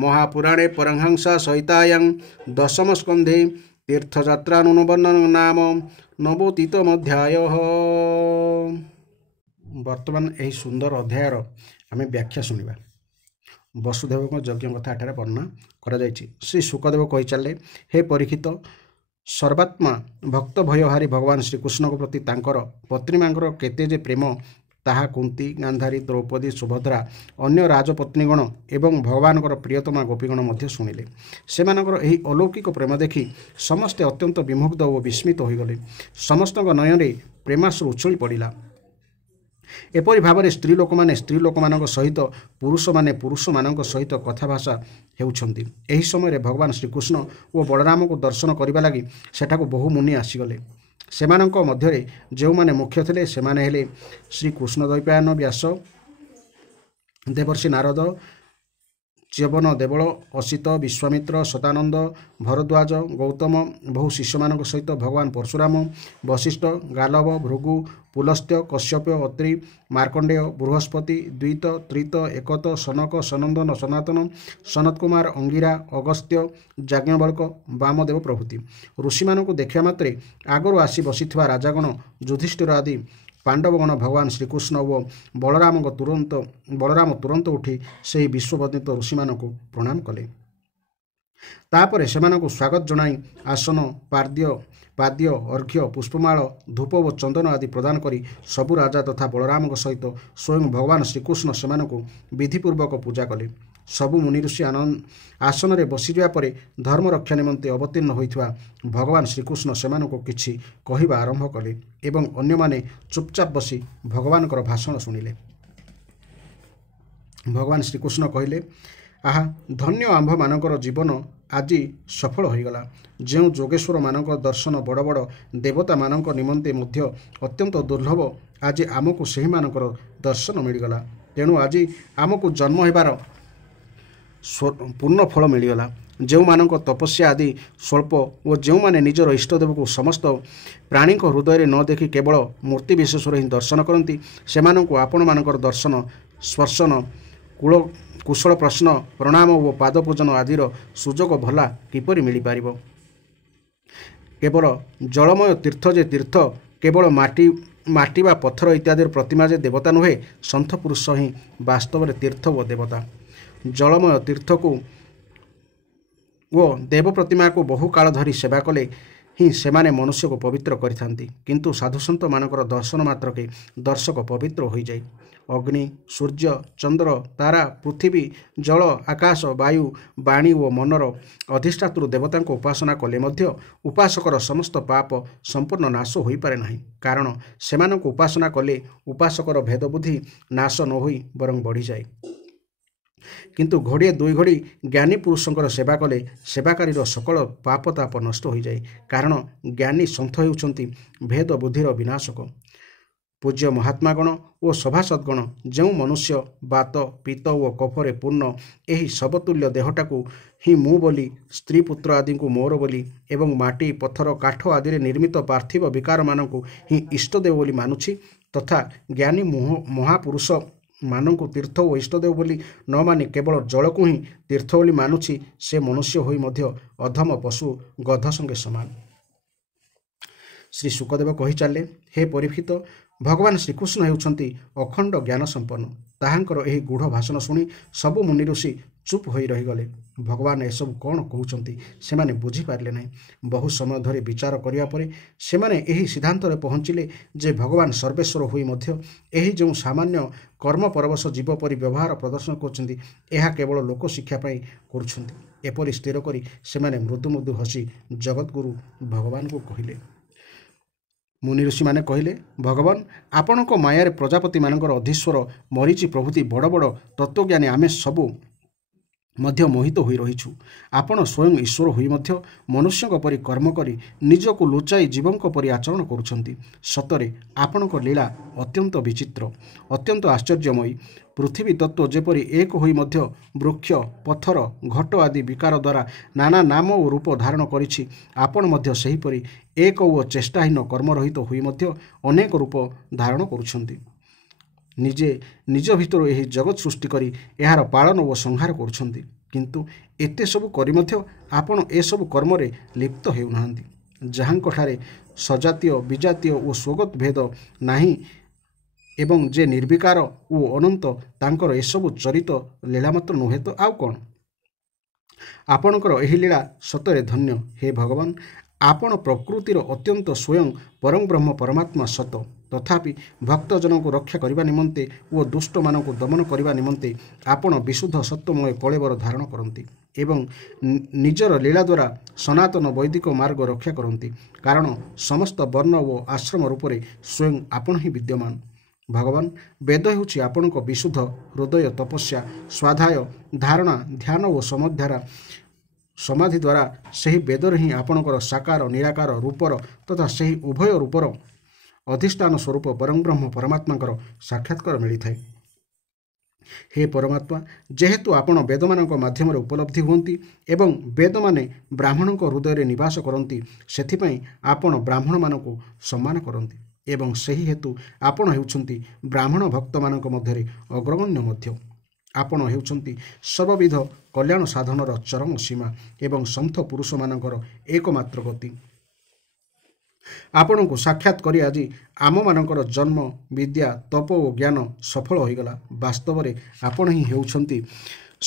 ମହାପୁରାଣେ ପରମହଂସ ସହିତାୟାଂ ଦଶମ ସ୍କନ୍ଧେ ତୀର୍ଥଯାତ୍ରାନୁବର୍ଣ୍ଣନ ନାମ ନବୋତିତମ ଅଧ୍ୟାୟ। ବର୍ତ୍ତମାନ ଏହି ସୁନ୍ଦର ଅଧ୍ୟାୟର ଆମେ ବ୍ୟାଖ୍ୟା ଶୁଣିବା। ବସୁଦେବଙ୍କ ଯଜ୍ଞ କଥା ଏଠାରେ ବର୍ଣ୍ଣନା କରାଯାଇଛି। ଶ୍ରୀ ଶୁକଦେବ କହିଚାଲିଲେ, ହେ ପରୀକ୍ଷିତ, ସର୍ବାତ୍ମା ଭକ୍ତ ଭୟହାରୀ ଭଗବାନ ଶ୍ରୀକୃଷ୍ଣଙ୍କ ପ୍ରତି ତାଙ୍କର ପତ୍ନୀମାନଙ୍କର କେତେ ଯେ ପ୍ରେମ ତାହା କୁନ୍ତୀ, ଗାନ୍ଧାରୀ, ଦ୍ରୌପଦୀ, ସୁଭଦ୍ରା, ଅନ୍ୟ ରାଜପତ୍ନୀଗଣ ଏବଂ ଭଗବାନଙ୍କର ପ୍ରିୟତମା ଗୋପୀଗଣ ମଧ୍ୟ ଶୁଣିଲେ। ସେମାନଙ୍କର ଏହି ଅଲୌକିକ ପ୍ରେମ ଦେଖି ସମସ୍ତେ ଅତ୍ୟନ୍ତ ବିମୁଗ୍ଧ ଓ ବିସ୍ମିତ ହୋଇଗଲେ। ସମସ୍ତଙ୍କ ନୟନରେ ପ୍ରେମାଶ୍ରୁ ଉଛୁଳି ପଡ଼ିଲା। ଏପରି ଭାବରେ ସ୍ତ୍ରୀ ଲୋକମାନଙ୍କ ସହିତ ପୁରୁଷମାନେ ପୁରୁଷମାନଙ୍କ ସହିତ କଥାଭାଷା ହେଉଛନ୍ତି। ଏହି ସମୟରେ ଭଗବାନ ଶ୍ରୀକୃଷ୍ଣ ଓ ବଳରାମଙ୍କୁ ଦର୍ଶନ କରିବା ଲାଗି ସେଠାକୁ ବହୁ ମୁନି ଆସିଗଲେ। ସେମାନଙ୍କ ମଧ୍ୟରେ ଯେଉଁମାନେ ମୁଖ୍ୟ ଥିଲେ ସେମାନେ ହେଲେ ଶ୍ରୀକୃଷ୍ଣ ଦ୍ୱୈପାୟନ, ବ୍ୟାସ, ଦେବର୍ଷି ନାରଦ, ଚ୍ୟବନ ଦେବଳ, ଅସିତ, ବିଶ୍ୱାମିତ୍ର, ଶତାନନ୍ଦ, ଭରଦ୍ୱାଜ, ଗୌତମ, ବହୁ ଶିଷ୍ୟମାନଙ୍କ ସହିତ ଭଗବାନ ପରଶୁରାମ, ବଶିଷ୍ଠ, ଗାଲବ, ଭୃଗୁ, ପୁଲସ୍ତ୍ୟ, କଶ୍ୟପ, ଅତ୍ରି, ମାର୍କଣ୍ଡେୟ, ବୃହସ୍ପତି, ଦ୍ୱିତ, ତ୍ରିତ, ଏକତ, ସନକ, ସନନ୍ଦନ, ସନାତନ, ସନତକୁମାର, ଅଙ୍ଗିରା, ଅଗସ୍ତ୍ୟ, ଯାଜ୍ଞବଲ୍କ, ବାମଦେବ ପ୍ରଭୃତି ଋଷିମାନଙ୍କୁ ଦେଖିବା ମାତ୍ରେ ଆଗରୁ ଆସି ବସିଥିବା ରାଜାଗଣ, ଯୁଧିଷ୍ଠିର ଆଦି ପାଣ୍ଡବଗଣ ଭଗବାନ ଶ୍ରୀକୃଷ୍ଣ ଓ ବଳରାମ ତୁରନ୍ତ ଉଠି ସେହି ବିଶ୍ୱବନ୍ଦିତ ଋଷିମାନଙ୍କୁ ପ୍ରଣାମ କଲେ। ତାପରେ ସେମାନଙ୍କୁ ସ୍ୱାଗତ ଜଣାଇ ଆସନ, ପାଦ୍ୟ, ଅର୍ଘ୍ୟ, ପୁଷ୍ପମାଳ, ଧୂପ ଓ ଚନ୍ଦନ ଆଦି ପ୍ରଦାନ କରି ସବୁ ରାଜା ତଥା ବଳରାମଙ୍କ ସହିତ ସ୍ୱୟଂ ଭଗବାନ ଶ୍ରୀକୃଷ୍ଣ ସେମାନଙ୍କୁ ବିଧିପୂର୍ବକ ପୂଜା କଲେ। ସବୁ ମୁନି ଋଷି ଆସନରେ ବସିଯିବା ପରେ ଧର୍ମ ରକ୍ଷା ନିମନ୍ତେ ଅବତୀର୍ଣ୍ଣ ହୋଇଥିବା ଭଗବାନ ଶ୍ରୀକୃଷ୍ଣ ସେମାନଙ୍କୁ କିଛି କହିବା ଆରମ୍ଭ କଲେ ଏବଂ ଅନ୍ୟମାନେ ଚୁପଚାପ ବସି ଭଗବାନଙ୍କର ଭାଷଣ ଶୁଣିଲେ। ଭଗବାନ ଶ୍ରୀକୃଷ୍ଣ କହିଲେ, ଆହା, ଧନ୍ୟ ଆମ୍ଭମାନଙ୍କର ଜୀବନ ଆଜି ସଫଳ ହୋଇଗଲା। ଯେଉଁ ଯୋଗେଶ୍ୱରମାନଙ୍କ ଦର୍ଶନ ବଡ଼ ବଡ଼ ଦେବତାମାନଙ୍କ ନିମନ୍ତେ ମଧ୍ୟ ଅତ୍ୟନ୍ତ ଦୁର୍ଲଭ, ଆଜି ଆମକୁ ସେହିମାନଙ୍କର ଦର୍ଶନ ମିଳିଗଲା। ତେଣୁ ଆଜି ଆମକୁ ଜନ୍ମ ହେବାର ପୂର୍ଣ୍ଣ ଫଳ ମିଳିଗଲା। ଯେଉଁମାନଙ୍କ ତପସ୍ୟା ଆଦି ସ୍ୱଳ୍ପ ଓ ଯେଉଁମାନେ ନିଜର ଇଷ୍ଟଦେବକୁ ସମସ୍ତ ପ୍ରାଣୀଙ୍କ ହୃଦୟରେ ନ ଦେଖି କେବଳ ମୂର୍ତ୍ତି ବିଶେଷରେ ହିଁ ଦର୍ଶନ କରନ୍ତି, ସେମାନଙ୍କୁ ଆପଣମାନଙ୍କର ଦର୍ଶନ, ସ୍ପର୍ଶନ, କୁଶଳ ପ୍ରଶ୍ନ, ପ୍ରଣାମ ଓ ପାଦପୂଜନ ଆଦିର ସୁଯୋଗ ଭଲା କିପରି ମିଳିପାରିବ? କେବଳ ଜଳମୟ ତୀର୍ଥ ଯେ ତୀର୍ଥ, କେବଳ ମାଟି ବା ପଥର ଇତ୍ୟାଦିର ପ୍ରତିମା ଯେ ଦେବତା ନୁହେଁ, ସନ୍ଥ ପୁରୁଷ ହିଁ ବାସ୍ତବରେ ତୀର୍ଥ ଓ ଦେବତା। ଜଳମୟ ତୀର୍ଥକୁ ଓ ଦେବ ପ୍ରତିମାକୁ ବହୁ କାଳ ଧରି ସେବା କଲେ ହିଁ ସେମାନେ ମନୁଷ୍ୟକୁ ପବିତ୍ର କରିଥାନ୍ତି। କିନ୍ତୁ ସାଧୁସନ୍ଥମାନଙ୍କର ଦର୍ଶନ ମାତ୍ରକେ ଦର୍ଶକ ପବିତ୍ର ହୋଇଯାଏ। ଅଗ୍ନି, ସୂର୍ଯ୍ୟ, ଚନ୍ଦ୍ର, ତାରା, ପୃଥିବୀ, ଜଳ, ଆକାଶ, ବାୟୁ, ବାଣୀ ଓ ମନର ଅଧିଷ୍ଠାତୃ ଦେବତାଙ୍କ ଉପାସନା କଲେ ମଧ୍ୟ ଉପାସକର ସମସ୍ତ ପାପ ସମ୍ପୂର୍ଣ୍ଣ ନାଶ ହୋଇପାରେ ନାହିଁ। କାରଣ ସେମାନଙ୍କୁ ଉପାସନା କଲେ ଉପାସକର ଭେଦବୁଦ୍ଧି ନାଶ ନ ହୋଇ ବରଂ ବଢ଼ିଯାଏ। କିନ୍ତୁ ଘଡ଼ିଏ ଦୁଇ ଘଡ଼ି ଜ୍ଞାନୀ ପୁରୁଷଙ୍କର ସେବା କଲେ ସେବାକାରୀର ସକଳ ପାପତାପ ନଷ୍ଟ ହୋଇଯାଏ। କାରଣ ଜ୍ଞାନୀ ସନ୍ଥ ହେଉଛନ୍ତି ଭେଦ ବୁଦ୍ଧିର ବିନାଶକ। ପୂଜ୍ୟ ମହାତ୍ମାଗଣ ଓ ସଭାସଦ୍ଗଣ ଯେଉଁ ମନୁଷ୍ୟ ବାତ, ପିତ୍ତ ଓ କଫରେ ପୂର୍ଣ୍ଣ ଏହି ସମତୁଲ୍ୟ ଦେହଟାକୁ ହିଁ ମୁଁ ବୋଲି, ସ୍ତ୍ରୀ ପୁତ୍ର ଆଦିଙ୍କୁ ମୋର ବୋଲି ଏବଂ ମାଟି, ପଥର, କାଠ ଆଦିରେ ନିର୍ମିତ ପାର୍ଥିବ ବିକାରମାନଙ୍କୁ ହିଁ ଇଷ୍ଟଦେବ ବୋଲି ମାନୁଛି, ତଥା ଜ୍ଞାନୀ ମହାପୁରୁଷ ମାନଙ୍କୁ ତୀର୍ଥ ଓ ଇଷ୍ଟଦେବ ବୋଲି ନ ମାନି କେବଳ ଜଳକୁ ହିଁ ତୀର୍ଥ ବୋଲି ମାନୁଛି, ସେ ମନୁଷ୍ୟ ହୋଇ ମଧ୍ୟ ଅଧମ ପଶୁ ଗଧ ସଙ୍ଗେ ସମାନ। ଶ୍ରୀ ଶୁକଦେବ କହିଚାଲିଲେ, ହେ ପରୀକ୍ଷିତ, ଭଗବାନ ଶ୍ରୀକୃଷ୍ଣ ହେଉଛନ୍ତି ଅଖଣ୍ଡ ଜ୍ଞାନ ସମ୍ପନ୍ନ। ତାହାଙ୍କର ଏହି ଗୂଢ଼ ଭାଷଣ ଶୁଣି ସବୁ ମୁନି ଋଷି ଚୁପ୍ ହୋଇ ରହିଗଲେ। ଭଗବାନ ଏସବୁ କ'ଣ କହୁଛନ୍ତି ସେମାନେ ବୁଝିପାରିଲେ ନାହିଁ। ବହୁ ସମୟ ଧରି ବିଚାର କରିବା ପରେ ସେମାନେ ଏହି ସିଦ୍ଧାନ୍ତରେ ପହଞ୍ଚିଲେ ଯେ ଭଗବାନ ସର୍ବେଶ୍ୱର ହୋଇ ମଧ୍ୟ ଏହି ଯେଉଁ ସାମାନ୍ୟ କର୍ମପରବଶ ଜୀବ ପରି ବ୍ୟବହାର ପ୍ରଦର୍ଶନ କରୁଛନ୍ତି ଏହା କେବଳ ଲୋକଶିକ୍ଷା ପାଇଁ କରୁଛନ୍ତି। ଏପରି ସ୍ଥିର କରି ସେମାନେ ମୃଦୁ ମୃଦୁ ହସି ଜଗତଗୁରୁ ଭଗବାନଙ୍କୁ କହିଲେ। ମୁନି ଋଷିମାନେ କହିଲେ, ଭଗବାନ ଆପଣଙ୍କ ମାୟାରେ ପ୍ରଜାପତିମାନଙ୍କର ଅଧୀଶ୍ୱର ମରିଚି ପ୍ରଭୃତି ବଡ଼ ବଡ଼ ତତ୍ତ୍ୱଜ୍ଞାନୀ ଆମେ ସବୁ ମଧ୍ୟ ମୋହିତ ହୋଇ ରହିଛୁ। ଆପଣ ସ୍ୱୟଂ ଈଶ୍ୱର ହୋଇ ମଧ୍ୟ ମନୁଷ୍ୟଙ୍କ ପରି କର୍ମ କରି ନିଜକୁ ଲୁଚାଇ ଜୀବଙ୍କ ପରି ଆଚରଣ କରୁଛନ୍ତି। ସତରେ ଆପଣଙ୍କ ଲୀଳା ଅତ୍ୟନ୍ତ ବିଚିତ୍ର, ଅତ୍ୟନ୍ତ ଆଶ୍ଚର୍ଯ୍ୟମୟୀ। ପୃଥିବୀ ତତ୍ତ୍ୱ ଯେପରି ଏକ ହୋଇ ମଧ୍ୟ ବୃକ୍ଷ, ପଥର, ଘଟ ଆଦି ବିକାର ଦ୍ୱାରା ନାନା ନାମ ଓ ରୂପ ଧାରଣ କରିଛି, ଆପଣ ମଧ୍ୟ ସେହିପରି ଏକ ଓ ଚେଷ୍ଟାହୀନ କର୍ମରହିତ ହୋଇ ମଧ୍ୟ ଅନେକ ରୂପ ଧାରଣ କରୁଛନ୍ତି। ନିଜେ ନିଜ ଭିତରୁ ଏହି ଜଗତ ସୃଷ୍ଟି କରି ଏହାର ପାଳନ ଓ ସଂହାର କରୁଛନ୍ତି। କିନ୍ତୁ ଏତେ ସବୁ କରି ମଧ୍ୟ ଆପଣ ଏସବୁ କର୍ମରେ ଲିପ୍ତ ହେଉନାହାନ୍ତି। ଯାହାଙ୍କଠାରେ ସଜାତୀୟ, ବିଜାତୀୟ ଓ ସ୍ୱଗତ ଭେଦ ନାହିଁ ଏବଂ ଯେ ନିର୍ବିକାର ଓ ଅନନ୍ତ, ତାଙ୍କର ଏସବୁ ଚରିତ ଲୀଳା ମାତ୍ର ନୁହେଁ ତ ଆଉ କ'ଣ? ଆପଣଙ୍କର ଏହି ଲୀଳା ସତରେ ଧନ୍ୟ। ହେ ଭଗବାନ, ଆପଣ ପ୍ରକୃତିର ଅତ୍ୟନ୍ତ ସ୍ୱୟଂ ପରଂ ବ୍ରହ୍ମ ପରମାତ୍ମା ସତ। ତଥାପି ଭକ୍ତଜନଙ୍କୁ ରକ୍ଷା କରିବା ନିମନ୍ତେ ଓ ଦୁଷ୍ଟମାନଙ୍କୁ ଦମନ କରିବା ନିମନ୍ତେ ଆପଣ ବିଶୁଦ୍ଧ ସତ୍ୟମୟ କଳେବର ଧାରଣ କରନ୍ତି ଏବଂ ନିଜର ଲୀଳା ଦ୍ୱାରା ସନାତନ ବୈଦିକ ମାର୍ଗ ରକ୍ଷା କରନ୍ତି। କାରଣ ସମସ୍ତ ବର୍ଣ୍ଣ ଓ ଆଶ୍ରମ ରୂପରେ ସ୍ୱୟଂ ଆପଣ ହିଁ ବିଦ୍ୟମାନ। ଭଗବାନ, ବେଦ ହେଉଛି ଆପଣଙ୍କ ବିଶୁଦ୍ଧ ହୃଦୟ ତପସ୍ୟା, ସ୍ୱାଧ୍ୟାୟ, ଧାରଣା, ଧ୍ୟାନ ଓ ସମାଧି ଦ୍ୱାରା ସେହି ବେଦରେ ହିଁ ଆପଣଙ୍କର ସାକାର ନିରାକାର ରୂପର ତଥା ସେହି ଉଭୟ ରୂପର ଅଧିଷ୍ଠାନ ସ୍ୱରୂପ ପରଂବ୍ରହ୍ମ ପରମାତ୍ମାଙ୍କର ସାକ୍ଷାତକାର ମିଳିଥାଏ। ହେ ପରମାତ୍ମା, ଯେହେତୁ ଆପଣ ବେଦମାନଙ୍କ ମାଧ୍ୟମରେ ଉପଲବ୍ଧି ହୁଅନ୍ତି ଏବଂ ବେଦମାନେ ବ୍ରାହ୍ମଣଙ୍କ ହୃଦୟରେ ନିବାସ କରନ୍ତି, ସେଥିପାଇଁ ଆପଣ ବ୍ରାହ୍ମଣମାନଙ୍କୁ ସମ୍ମାନ କରନ୍ତି ଏବଂ ସେହି ହେତୁ ଆପଣ ହେଉଛନ୍ତି ବ୍ରାହ୍ମଣ ଭକ୍ତମାନଙ୍କ ମଧ୍ୟରେ ଅଗ୍ରଗଣ୍ୟ ମଧ୍ୟ। ଆପଣ ହେଉଛନ୍ତି ସର୍ବବିଧ କଲ୍ୟାଣ ସାଧନର ଚରମ ସୀମା ଏବଂ ସନ୍ଥ ପୁରୁଷମାନଙ୍କର ଏକମାତ୍ର ଗତି। ଆପଣଙ୍କୁ ସାକ୍ଷାତ କରି ଆଜି ଆମମାନଙ୍କର ଜନ୍ମ, ବିଦ୍ୟା, ତପ ଓ ଜ୍ଞାନ ସଫଳ ହୋଇଗଲା। ବାସ୍ତବରେ ଆପଣ ହିଁ ହେଉଛନ୍ତି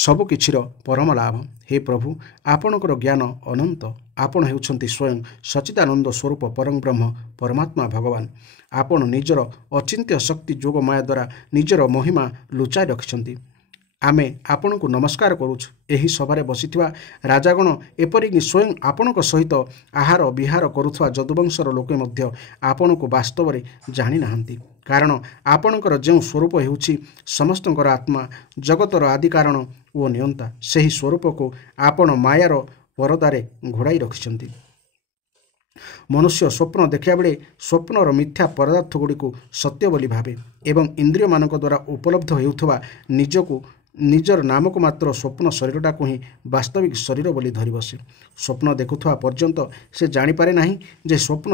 ସବୁକିଛିର ପରମ ଲାଭ। ହେ ପ୍ରଭୁ, ଆପଣଙ୍କର ଜ୍ଞାନ ଅନନ୍ତ। ଆପଣ ହେଉଛନ୍ତି ସ୍ୱୟଂ ସଚ୍ଚିଦାନନ୍ଦ ସ୍ୱରୂପ ପରଂ ବ୍ରହ୍ମ ପରମାତ୍ମା ଭଗବାନ। ଆପଣ ନିଜର ଅଚିନ୍ତ୍ୟ ଶକ୍ତି ଯୋଗ ମାୟା ଦ୍ୱାରା ନିଜର ମହିମା ଲୁଚାଇ ରଖିଛନ୍ତି। ଆମେ ଆପଣଙ୍କୁ ନମସ୍କାର କରୁଛୁ। ଏହି ସଭାରେ ବସିଥିବା ରାଜାଗଣ ଏପରିକି ସ୍ୱୟଂ ଆପଣଙ୍କ ସହିତ ଆହାର ବିହାର କରୁଥିବା ଯଦୁବଂଶର ଲୋକେ ମଧ୍ୟ ଆପଣଙ୍କୁ ବାସ୍ତବରେ ଜାଣିନାହାନ୍ତି। କାରଣ ଆପଣଙ୍କର ଯେଉଁ ସ୍ୱରୂପ ହେଉଛି ସମସ୍ତଙ୍କର ଆତ୍ମା, ଜଗତର ଆଦି କାରଣ ଓ ନିୟନ୍ତା, ସେହି ସ୍ୱରୂପକୁ ଆପଣ ମାୟାର ପରଦାରେ ଘୋଡ଼ାଇ ରଖିଛନ୍ତି। ମନୁଷ୍ୟ ସ୍ୱପ୍ନ ଦେଖିବା ବେଳେ ସ୍ୱପ୍ନର ମିଥ୍ୟା ପଦାର୍ଥ ଗୁଡ଼ିକୁ ସତ୍ୟ ବୋଲି ଭାବେ ଏବଂ ଇନ୍ଦ୍ରିୟମାନଙ୍କ ଦ୍ୱାରା ଉପଲବ୍ଧ ହେଉଥିବା ନିଜର ନାମକୁ ମାତ୍ର ସ୍ୱପ୍ନ ଶରୀରଟାକୁ ହିଁ ବାସ୍ତବିକ ଶରୀର ବୋଲି ଧରି ବସେ। ସ୍ୱପ୍ନ ଦେଖୁଥିବା ପର୍ଯ୍ୟନ୍ତ ସେ ଜାଣିପାରେ ନାହିଁ ଯେ ସ୍ୱପ୍ନ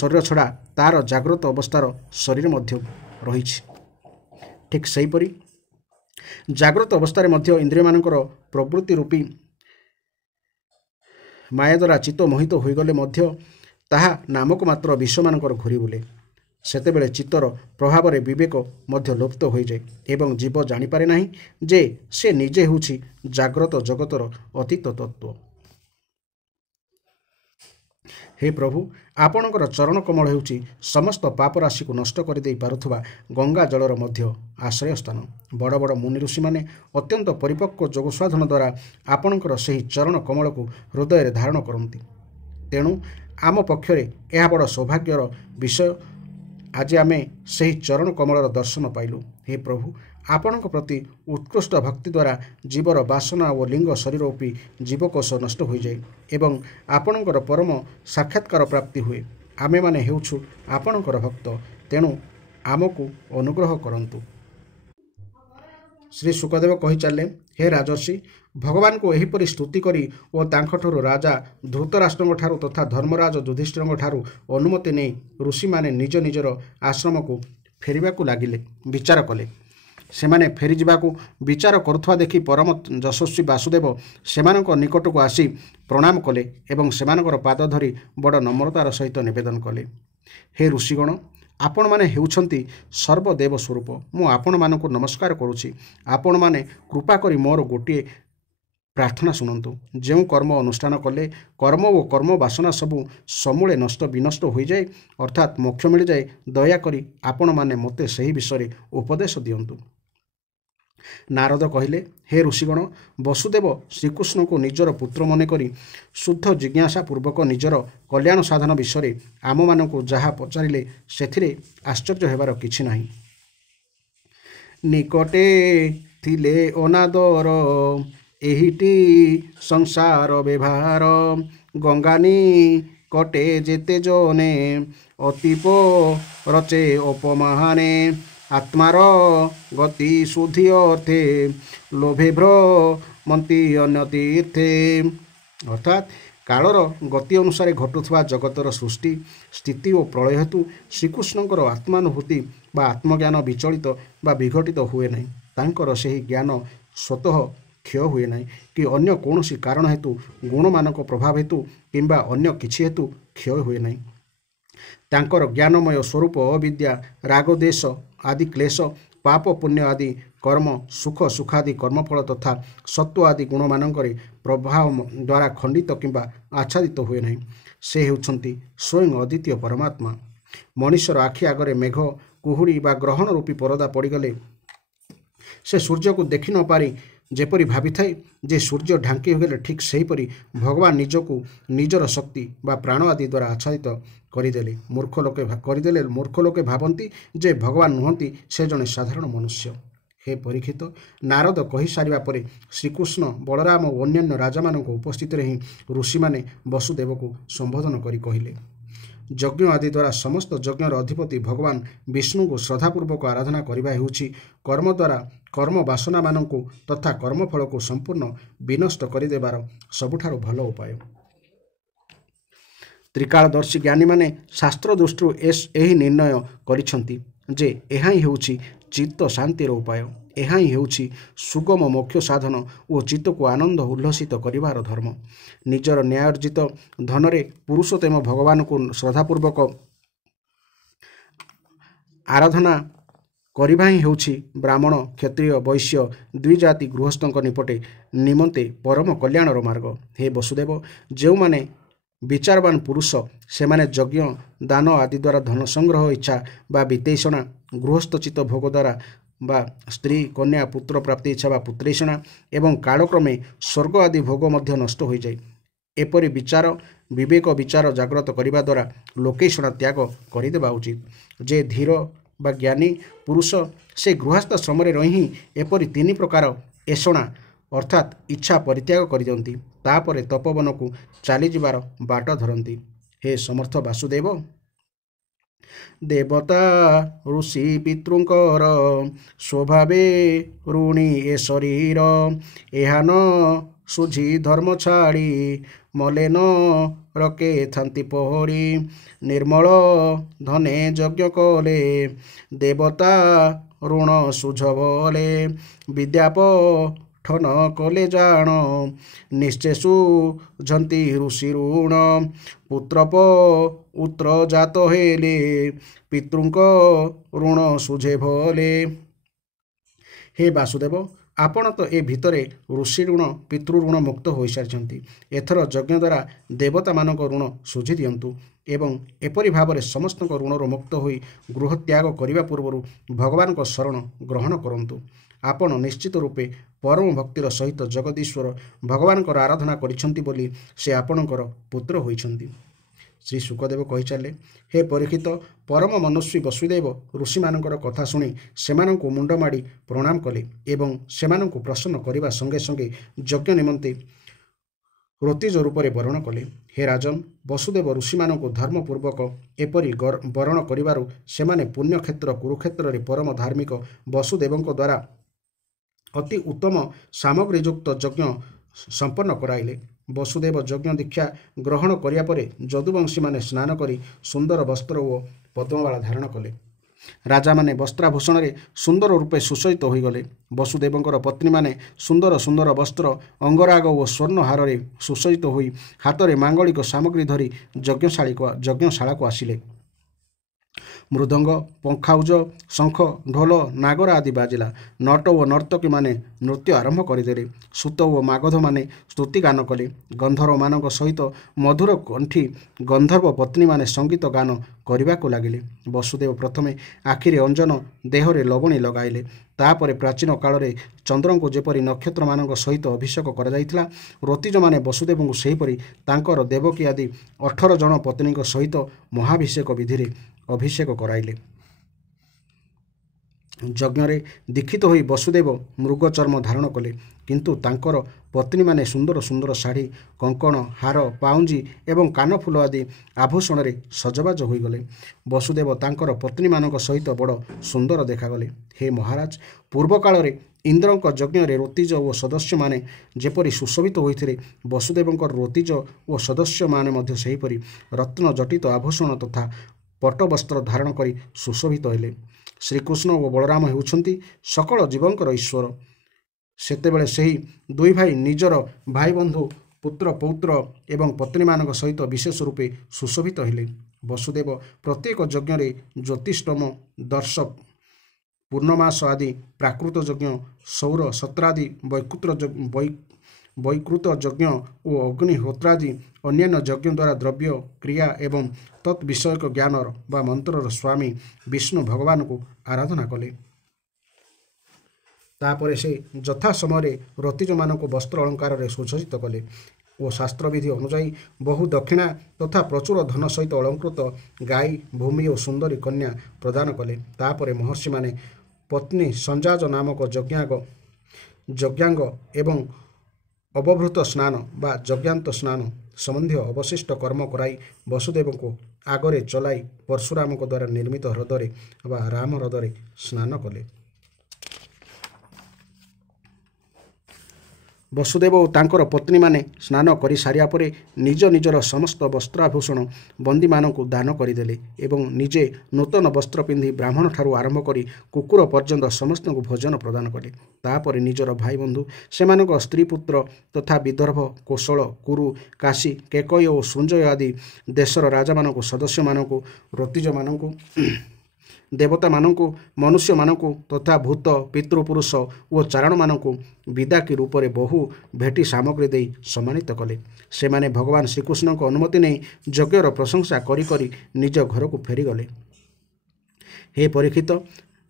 ଶରୀର ଛଡ଼ା ତା'ର ଜାଗ୍ରତ ଅବସ୍ଥାର ଶରୀର ମଧ୍ୟ ରହିଛି। ଠିକ୍ ସେହିପରି ଜାଗ୍ରତ ଅବସ୍ଥାରେ ମଧ୍ୟ ଇନ୍ଦ୍ରିୟମାନଙ୍କର ପ୍ରବୃତ୍ତି ରୂପୀ ମାୟା ଦ୍ୱାରା ଚିତ୍ତ ମୋହିତ ହୋଇଗଲେ ମଧ୍ୟ ତାହା ନାମକୁ ମାତ୍ର ବିଶ୍ୱମାନଙ୍କର ଘୂରି ବୁଲେ। ସେତେବେଳେ ଚିତ୍ତର ପ୍ରଭାବରେ ବିବେକ ମଧ୍ୟ ଲୁପ୍ତ ହୋଇଯାଏ ଏବଂ ଜୀବ ଜାଣିପାରେ ନାହିଁ ଯେ ସେ ନିଜେ ହେଉଛି ଜାଗ୍ରତ ଜଗତର ଅତୀତ ତତ୍ତ୍ୱ। ହେ ପ୍ରଭୁ, ଆପଣଙ୍କର ଚରଣ କମଳ ହେଉଛି ସମସ୍ତ ପାପ ରାଶିକୁ ନଷ୍ଟ କରିଦେଇ ପାରୁଥିବା ଗଙ୍ଗା ଜଳର ମଧ୍ୟ ଆଶ୍ରୟସ୍ଥାନ। ବଡ଼ ବଡ଼ ମୁନି ଋଷିମାନେ ଅତ୍ୟନ୍ତ ପରିପକ୍ୱ ଯୋଗସାଧନ ଦ୍ୱାରା ଆପଣଙ୍କର ସେହି ଚରଣ କମଳକୁ ହୃଦୟରେ ଧାରଣ କରନ୍ତି। ତେଣୁ ଆମ ପକ୍ଷରେ ଏହା ବଡ଼ ସୌଭାଗ୍ୟର ବିଷୟ। ଆଜି ଆମେ ସେହି ଚରଣ କମଳର ଦର୍ଶନ ପାଇଲୁ। ହେ ପ୍ରଭୁ, ଆପଣଙ୍କ ପ୍ରତି ଉତ୍କୃଷ୍ଟ ଭକ୍ତି ଦ୍ୱାରା ଜୀବର ବାସନା ଓ ଲିଙ୍ଗ ଶରୀର ରୂପୀ ଜୀବକୋଷ ନଷ୍ଟ ହୋଇଯାଏ ଏବଂ ଆପଣଙ୍କର ପରମ ସାକ୍ଷାତକାର ପ୍ରାପ୍ତି ହୁଏ। ଆମେମାନେ ହେଉଛୁ ଆପଣଙ୍କର ଭକ୍ତ, ତେଣୁ ଆମକୁ ଅନୁଗ୍ରହ କରନ୍ତୁ। ଶ୍ରୀ ଶୁକଦେବ କହିଚାଲିଲେ, ହେ ରାଜର୍ଷି, ଭଗବାନଙ୍କୁ ଏହିପରି ସ୍ତୁତି କରି ଓ ତାଙ୍କଠାରୁ ରାଜା ଧୃତରାଷ୍ଟ୍ରଙ୍କଠାରୁ ତଥା ଧର୍ମରାଜ ଯୁଧିଷ୍ଠିରଙ୍କଠାରୁ ଅନୁମତି ନେଇ ଋଷିମାନେ ନିଜ ନିଜର ଆଶ୍ରମକୁ ଫେରିବାକୁ ବିଚାର କଲେ। ସେମାନେ ଫେରିଯିବାକୁ ବିଚାର କରୁଥିବା ଦେଖି ପରମ ଯଶସ୍ୱୀ ବାସୁଦେବ ସେମାନଙ୍କ ନିକଟକୁ ଆସି ପ୍ରଣାମ କଲେ ଏବଂ ସେମାନଙ୍କର ପାଦ ଧରି ବଡ଼ ନମ୍ରତାର ସହିତ ନିବେଦନ କଲେ, ହେ ଋଷିଗଣ, ଆପଣମାନେ ହେଉଛନ୍ତି ସର୍ବଦେବ ସ୍ୱରୂପ। ମୁଁ ଆପଣମାନଙ୍କୁ ନମସ୍କାର କରୁଛି। ଆପଣମାନେ କୃପା କରି ମୋର ଗୋଟିଏ ପ୍ରାର୍ଥନା ଶୁଣନ୍ତୁ। ଯେଉଁ କର୍ମ ଅନୁଷ୍ଠାନ କଲେ କର୍ମ ଓ କର୍ମ ବାସନା ସବୁ ସମୂଳେ ନଷ୍ଟ ବିନଷ୍ଟ ହୋଇଯାଏ, ଅର୍ଥାତ୍ ମୋକ୍ଷ ମିଳିଯାଏ, ଦୟାକରି ଆପଣମାନେ ମୋତେ ସେହି ବିଷୟରେ ଉପଦେଶ ଦିଅନ୍ତୁ। ନାରଦ କହିଲେ, ହେ ଋଷିଗଣ, ବସୁଦେବ ଶ୍ରୀକୃଷ୍ଣଙ୍କୁ ନିଜର ପୁତ୍ର ମନେକରି ଶୁଦ୍ଧ ଜିଜ୍ଞାସା ପୂର୍ବକ ନିଜର କଲ୍ୟାଣ ସାଧନ ବିଷୟରେ ଆମମାନଙ୍କୁ ଯାହା ପଚାରିଲେ ସେଥିରେ ଆଶ୍ଚର୍ଯ୍ୟ ହେବାର କିଛି ନାହିଁ। ନିକଟେ ଥିଲେ ଅନାଦର ଏହିଟି ସଂସାର ବ୍ୟବହାର, ଗଙ୍ଗାନି କଟେ ଯେତେ ଜନେ ଅତିପ ରଚେ ଅପମାହାନେ, ଆତ୍ମାର ଗତି ଶୁଦ୍ଧି ଅର୍ଥେ ଲୋଭେ ଭ୍ରମନ୍ତି ଅନ୍ୟ ତୀର୍ଥେ। ଅର୍ଥାତ୍ କାଳର ଗତି ଅନୁସାରେ ଘଟୁଥିବା ଜଗତର ସୃଷ୍ଟି ସ୍ଥିତି ଓ ପ୍ରଳୟ ହେତୁ ଶ୍ରୀକୃଷ୍ଣଙ୍କର ଆତ୍ମାନୁଭୂତି ବା ଆତ୍ମଜ୍ଞାନ ବିଚଳିତ ବା ବିଘଟିତ ହୁଏ ନାହିଁ। ତାଙ୍କର ସେହି ଜ୍ଞାନ ସ୍ୱତଃ କ୍ଷୟ ହୁଏ ନାହିଁ କି ଅନ୍ୟ କୌଣସି କାରଣ ହେତୁ ଗୁଣମାନଙ୍କ ପ୍ରଭାବ ହେତୁ କିମ୍ବା ଅନ୍ୟ କିଛି ହେତୁ କ୍ଷୟ ହୁଏ ନାହିଁ। ତାଙ୍କର ଜ୍ଞାନମୟ ସ୍ୱରୂପ ଅବିଦ୍ୟା, ରାଗ ଦେଶ ଆଦି କ୍ଲେଶ, ପାପ ପୁଣ୍ୟ ଆଦି କର୍ମ, ସୁଖ ସୁଖାଦି କର୍ମଫଳ ତଥା ସତ୍ତ୍ୱ ଆଦି ଗୁଣମାନଙ୍କରେ ପ୍ରଭାବ ଦ୍ୱାରା ଖଣ୍ଡିତ କିମ୍ବା ଆଚ୍ଛାଦିତ ହୁଏ ନାହିଁ। ସେ ହେଉଛନ୍ତି ସ୍ୱୟଂ ଅଦ୍ୱିତୀୟ ପରମାତ୍ମା। ମଣିଷର ଆଖି ଆଗରେ ମେଘ, କୁହୁଡ଼ି ବା ଗ୍ରହଣ ରୂପୀ ପରଦା ପଡ଼ିଗଲେ ସେ ସୂର୍ଯ୍ୟକୁ ଦେଖି ନ ପାରି ଯେପରି ଭାବିଥାଏ ଯେ ସୂର୍ଯ୍ୟ ଢାଙ୍କି ହୋଇଗଲେ, ଠିକ୍ ସେହିପରି ଭଗବାନ ନିଜକୁ ନିଜର ଶକ୍ତି ବା ପ୍ରାଣ ଆଦି ଦ୍ୱାରା ଆଚ୍ଛାଦିତ କରିଦେଲେ ମୂର୍ଖ ଲୋକେ ଭାବନ୍ତି ଯେ ଭଗବାନ ନୁହନ୍ତି, ସେ ଜଣେ ସାଧାରଣ ମନୁଷ୍ୟ। ହେ ପରୀକ୍ଷିତ, ନାରଦ କହିସାରିବା ପରେ ଶ୍ରୀକୃଷ୍ଣ, ବଳରାମ ଓ ଅନ୍ୟାନ୍ୟ ରାଜାମାନଙ୍କ ଉପସ୍ଥିତିରେ ହିଁ ଋଷିମାନେ ବସୁଦେବକୁ ସମ୍ବୋଧନ କରି କହିଲେ, ଯଜ୍ଞ ଆଦି ଦ୍ୱାରା ସମସ୍ତ ଯଜ୍ଞର ଅଧିପତି ଭଗବାନ ବିଷ୍ଣୁଙ୍କୁ ଶ୍ରଦ୍ଧାପୂର୍ବକ ଆରାଧନା କରିବା ହେଉଛି କର୍ମ ଦ୍ୱାରା କର୍ମ ବାସନାମାନଙ୍କୁ ତଥା କର୍ମଫଳକୁ ସମ୍ପୂର୍ଣ୍ଣ ବିନଷ୍ଟ କରିଦେବାର ସବୁଠାରୁ ଭଲ ଉପାୟ। ତ୍ରିକାଳଦର୍ଶୀ ଜ୍ଞାନୀମାନେ ଶାସ୍ତ୍ର ଦୃଷ୍ଟିରୁ ଏହି ନିର୍ଣ୍ଣୟ କରିଛନ୍ତି ଯେ ଏହା ହିଁ ହେଉଛି ଚିତ୍ତ ଶାନ୍ତିର ଉପାୟ। ଏହା ହିଁ ହେଉଛି ସୁଗମ ମୋକ୍ଷ ସାଧନ ଓ ଚିତ୍ତକୁ ଆନନ୍ଦ ଉଲ୍ଲସିତ କରିବାର ଧର୍ମ। ନିଜର ନ୍ୟାୟୋର୍ଜିତ ଧନରେ ପୁରୁଷୋତ୍ତମ ଭଗବାନଙ୍କୁ ଶ୍ରଦ୍ଧାପୂର୍ବକ ଆରାଧନା କରିବା ହିଁ ହେଉଛି ବ୍ରାହ୍ମଣ, କ୍ଷତ୍ରିୟ, ବୈଶ୍ୟ ଦ୍ୱିଜାତି ଗୃହସ୍ଥଙ୍କ ନିମନ୍ତେ ପରମ କଲ୍ୟାଣର ମାର୍ଗ। ହେ ବସୁଦେବ, ଯେଉଁମାନେ ବିଚାରବାନ ପୁରୁଷ ସେମାନେ ଯଜ୍ଞ, ଦାନ ଆଦି ଦ୍ୱାରା ଧନ ସଂଗ୍ରହ ଇଚ୍ଛା ବା ବିତୈଷଣା, ଗୃହସ୍ଥଚିତ ଭୋଗ ଦ୍ୱାରା ବା ସ୍ତ୍ରୀ, କନ୍ୟା, ପୁତ୍ର ପ୍ରାପ୍ତି ଇଚ୍ଛା ବା ପୁତ୍ରେଷଣା ଏବଂ କାଳକ୍ରମେ ସ୍ୱର୍ଗ ଆଦି ଭୋଗ ମଧ୍ୟ ନଷ୍ଟ ହୋଇଯାଏ। ଏପରି ବିଚାର, ବିବେକ ବିଚାର ଜାଗ୍ରତ କରିବା ଦ୍ୱାରା ଲୋକେଷଣା ତ୍ୟାଗ କରିଦେବା ଉଚିତ। ଯେ ଧୀର ବା ଜ୍ଞାନୀ ପୁରୁଷ ସେ ଗୃହସ୍ଥାଶ୍ରମରେ ରହି ହିଁ ଏପରି 3 ପ୍ରକାର ଏଷଣା ଅର୍ଥାତ୍ ଇଚ୍ଛା ପରିତ୍ୟାଗ କରିଦିଅନ୍ତି, ତାପରେ ତପୋବନକୁ ଚାଲିଯିବାର ବାଟ ଧରନ୍ତି। ହେ ସମର୍ଥ ବାସୁଦେବ, ଦେବତା ଋଷି ପିତୃଙ୍କର ସ୍ୱଭାବେ ଋଣୀ ଏ ଶରୀର, ଏହା ନ ସୁଝି ଧର୍ମ ଛାଡ଼ି ମଲେନ ରକେ ଥାନ୍ତି ପହରି, ନିର୍ମଳ ଧନେ ଯଜ୍ଞ କଲେ ଦେବତା ଋଣ ସୁଝ ବଲେ, ବିଦ୍ୟାପଠନ କଲେ ଜାଣ ନିଶ୍ଚେ ସୁଝନ୍ତି ଋଷି ଋଣ, ପୁତ୍ର ପୌତ୍ର ଜାତ ହେଲେ ପିତୃଙ୍କ ଋଣ ସୁଝେ ଭଲେ। ହେ ବାସୁଦେବ, ଆପଣ ତ ଏ ଭିତରେ ଋଷି ଋଣ, ପିତୃ ଋଣ ମୁକ୍ତ ହୋଇସାରିଛନ୍ତି। ଏଥର ଯଜ୍ଞ ଦ୍ୱାରା ଦେବତାମାନଙ୍କ ଋଣ ସୁଝି ଦିଅନ୍ତୁ ଏବଂ ଏପରି ଭାବରେ ସମସ୍ତଙ୍କ ଋଣରୁ ମୁକ୍ତ ହୋଇ ଗୃହ ତ୍ୟାଗ କରିବା ପୂର୍ବରୁ ଭଗବାନଙ୍କ ଶରଣ ଗ୍ରହଣ କରନ୍ତୁ। ଆପଣ ନିଶ୍ଚିତ ରୂପେ ପରମ ଭକ୍ତିର ସହିତ ଜଗଦୀଶ୍ୱର ଭଗବାନଙ୍କର ଆରାଧନା କରିଛନ୍ତି ବୋଲି ସେ ଆପଣଙ୍କର ପୁତ୍ର ହୋଇଛନ୍ତି। ଶ୍ରୀ ଶୁକଦେବ କହିଚାଲେ, ହେ ପରୀକ୍ଷିତ, ପରମ ମନସ୍ୱୀ ବସୁଦେବ ଋଷିମାନଙ୍କର କଥା ଶୁଣି ସେମାନଙ୍କୁ ମୁଣ୍ଡମାଡ଼ି ପ୍ରଣାମ କଲେ ଏବଂ ସେମାନଙ୍କୁ ପ୍ରସନ୍ନ କରିବା ସଙ୍ଗେ ସଙ୍ଗେ ଯଜ୍ଞ ନିମନ୍ତେ ଋତିଜ ରୂପରେ ବରଣ କଲେ। ହେ ରାଜନ୍, ବସୁଦେବ ଋଷିମାନଙ୍କୁ ଧର୍ମପୂର୍ବକ ଏପରି ବରଣ କରିବାରୁ ସେମାନେ ପୁଣ୍ୟକ୍ଷେତ୍ର କୁରୁକ୍ଷେତ୍ରରେ ପରମ ଧାର୍ମିକ ବସୁଦେବଙ୍କ ଦ୍ୱାରା ଅତି ଉତ୍ତମ ସାମଗ୍ରୀଯୁକ୍ତ ଯଜ୍ଞ ସମ୍ପନ୍ନ କରାଇଲେ। ବସୁଦେବ ଯଜ୍ଞ ଦୀକ୍ଷା ଗ୍ରହଣ କରିବା ପରେ ଯଦୁବଂଶୀମାନେ ସ୍ନାନ କରି ସୁନ୍ଦର ବସ୍ତ୍ର ଓ ପଦ୍ମମାଳା ଧାରଣ କଲେ। ରାଜାମାନେ ବସ୍ତ୍ରାଭୂଷଣରେ ସୁନ୍ଦର ରୂପେ ସୁସଜ୍ଜିତ ହୋଇଗଲେ। ବସୁଦେବଙ୍କର ପତ୍ନୀମାନେ ସୁନ୍ଦର ସୁନ୍ଦର ବସ୍ତ୍ର, ଅଙ୍ଗରାଗ ଓ ସ୍ୱର୍ଣ୍ଣ ହାରରେ ସୁସଜ୍ଜିତ ହୋଇ ହାତରେ ମାଙ୍ଗଳିକ ସାମଗ୍ରୀ ଧରି ଯଜ୍ଞଶାଳାକୁ ଆସିଲେ। ମୃଦଙ୍ଗ, ପଙ୍ଖାଉଜ, ଶଙ୍ଖ, ଢୋଲ, ନାଗରା ଆଦି ବାଜିଲା। ନଟ ଓ ନର୍ତ୍ତକୀମାନେ ନୃତ୍ୟ ଆରମ୍ଭ କରିଦେଲେ। ସୂତ ଓ ମାଗଧମାନେ ସ୍ତୁତିଗାନ କଲେ। ଗନ୍ଧର୍ବମାନଙ୍କ ସହିତ ମଧୁର କଣ୍ଠୀ ଗନ୍ଧର୍ବ ପତ୍ନୀମାନେ ସଙ୍ଗୀତ ଗାନ କରିବାକୁ ଲାଗିଲେ। ବସୁଦେବ ପ୍ରଥମେ ଆଖିରେ ଅଞ୍ଜନ, ଦେହରେ ଲବଣୀ ଲଗାଇଲେ। ତାପରେ ପ୍ରାଚୀନ କାଳରେ ଚନ୍ଦ୍ରଙ୍କୁ ଯେପରି ନକ୍ଷତ୍ରମାନଙ୍କ ସହିତ ଅଭିଷେକ କରାଯାଇଥିଲା, ଋତିଜମାନେ ବସୁଦେବଙ୍କୁ ସେହିପରି ତାଙ୍କର ଦେବକୀ ଆଦି 18 ଜଣ ପତ୍ନୀଙ୍କ ସହିତ ମହାଭିଷେକ ବିଧିରେ ଅଭିଷେକ କରାଇଲେ। ଯଜ୍ଞରେ ଦୀକ୍ଷିତ ହୋଇ ବସୁଦେବ ମୃଗ ଚର୍ମ ଧାରଣ କଲେ, କିନ୍ତୁ ତାଙ୍କର ପତ୍ନୀମାନେ ସୁନ୍ଦର ସୁନ୍ଦର ଶାଢ଼ୀ, କଙ୍କଣ, ହାର, ପାଉଁଜି ଏବଂ କାନଫୁଲ ଆଦି ଆଭୂଷଣରେ ସଜବାଜ ହୋଇଗଲେ। ବସୁଦେବ ତାଙ୍କର ପତ୍ନୀମାନଙ୍କ ସହିତ ବଡ଼ ସୁନ୍ଦର ଦେଖାଗଲେ। ହେ ମହାରାଜ, ପୂର୍ବକାଳରେ ଇନ୍ଦ୍ରଙ୍କ ଯଜ୍ଞରେ ଋତିଜ ଓ ସଦସ୍ୟମାନେ ଯେପରି ସୁଶୋଭିତ ହୋଇଥିଲେ, ବସୁଦେବଙ୍କର ଋତିଜ ଓ ସଦସ୍ୟମାନେ ମଧ୍ୟ ସେହିପରି ରତ୍ନ ଜଟିତ ଆଭୂଷଣ ତଥା ପଟ୍ଟବସ୍ତ୍ର ଧାରଣ କରି ସୁଶୋଭିତ ହେଲେ। ଶ୍ରୀକୃଷ୍ଣ ଓ ବଳରାମ ହେଉଛନ୍ତି ସକଳ ଜୀବଙ୍କର ଈଶ୍ୱର। ସେତେବେଳେ ସେହି ଦୁଇ ଭାଇ ନିଜର ଭାଇବନ୍ଧୁ, ପୁତ୍ର, ପୌତ୍ର ଏବଂ ପତ୍ନୀମାନଙ୍କ ସହିତ ବିଶେଷ ରୂପେ ସୁଶୋଭିତ ହେଲେ। ବସୁଦେବ ପ୍ରତ୍ୟେକ ଯଜ୍ଞରେ ଜ୍ୟୋତିଷ୍ଠୋମ, ଦର୍ଶ, ପୂର୍ଣ୍ଣମାସ ଆଦି ପ୍ରାକୃତ ଯଜ୍ଞ, ସୌର, ସତ୍ରାଦି ବୈକୃତ ଯଜ୍ଞ ଓ ଅଗ୍ନିହୋତ୍ରାଦି ଅନ୍ୟାନ୍ୟ ଯଜ୍ଞ ଦ୍ୱାରା ଦ୍ରବ୍ୟ, କ୍ରିୟା ଏବଂ ତତ୍ ବିଷୟକ ଜ୍ଞାନର ବା ମନ୍ତ୍ରର ସ୍ୱାମୀ ବିଷ୍ଣୁ ଭଗବାନଙ୍କୁ ଆରାଧନା କଲେ। ତାପରେ ସେ ଯଥା ସମୟରେ ଋତିଜମାନଙ୍କୁ ବସ୍ତ୍ର ଅଳଙ୍କାରରେ ସୁସଜ୍ଜିତ କଲେ ଓ ଶାସ୍ତ୍ରବିଧି ଅନୁଯାୟୀ ବହୁ ଦକ୍ଷିଣା ତଥା ପ୍ରଚୁର ଧନ ସହିତ ଅଳଙ୍କୃତ ଗାଈ, ଭୂମି ଓ ସୁନ୍ଦରୀ କନ୍ୟା ପ୍ରଦାନ କଲେ। ତାପରେ ମହର୍ଷିମାନେ ପତ୍ନୀ ସଞ୍ଜାଜ ନାମକ ଯଜ୍ଞାଙ୍ଗ ଏବଂ ଅବଭୃତ ସ୍ନାନ ବା ଯଜ୍ଞାନ୍ତ ସ୍ନାନ ସମ୍ବନ୍ଧୀୟ ଅବଶିଷ୍ଟ କର୍ମ କରାଇ ବସୁଦେବଙ୍କୁ ଆଗରେ ଚଲାଇ ପରଶୁରାମଙ୍କ ଦ୍ୱାରା ନିର୍ମିତ ହ୍ରଦରେ ବା ରାମ ହ୍ରଦରେ ସ୍ନାନ କଲେ। ବସୁଦେବ ଓ ତାଙ୍କର ପତ୍ନୀମାନେ ସ୍ନାନ କରିସାରିବା ପରେ ନିଜ ନିଜର ସମସ୍ତ ବସ୍ତ୍ରାଭୂଷଣ ବନ୍ଦୀମାନଙ୍କୁ ଦାନ କରିଦେଲେ ଏବଂ ନିଜେ ନୂତନ ବସ୍ତ୍ର ପିନ୍ଧି ବ୍ରାହ୍ମଣଠାରୁ ଆରମ୍ଭ କରି କୁକୁର ପର୍ଯ୍ୟନ୍ତ ସମସ୍ତଙ୍କୁ ଭୋଜନ ପ୍ରଦାନ କଲେ। ତାପରେ ନିଜର ଭାଇବନ୍ଧୁ, ସେମାନଙ୍କ ସ୍ତ୍ରୀ ପୁତ୍ର ତଥା ବିଦର୍ଭ, କୋଶଳ, କୁରୁ, କାଶୀ, କେକୟ ଓ ସଞ୍ଜୟ ଆଦି ଦେଶର ରାଜାମାନଙ୍କୁ, ସଦସ୍ୟମାନଙ୍କୁ, ଋତିଜମାନଙ୍କୁ, ଦେବତାମାନଙ୍କୁ, ମନୁଷ୍ୟମାନଙ୍କୁ ତଥା ଭୂତ, ପିତୃପୁରୁଷ ଓ ଚାରଣମାନଙ୍କୁ ବିଦାକୀ ରୂପରେ ବହୁ ଭେଟି ସାମଗ୍ରୀ ଦେଇ ସମ୍ମାନିତ କଲେ। ସେମାନେ ଭଗବାନ ଶ୍ରୀକୃଷ୍ଣଙ୍କ ଅନୁମତି ନେଇ ଯଜ୍ଞର ପ୍ରଶଂସା କରି କରି ନିଜ ଘରକୁ ଫେରିଗଲେ। ହେ ପରୀକ୍ଷିତ,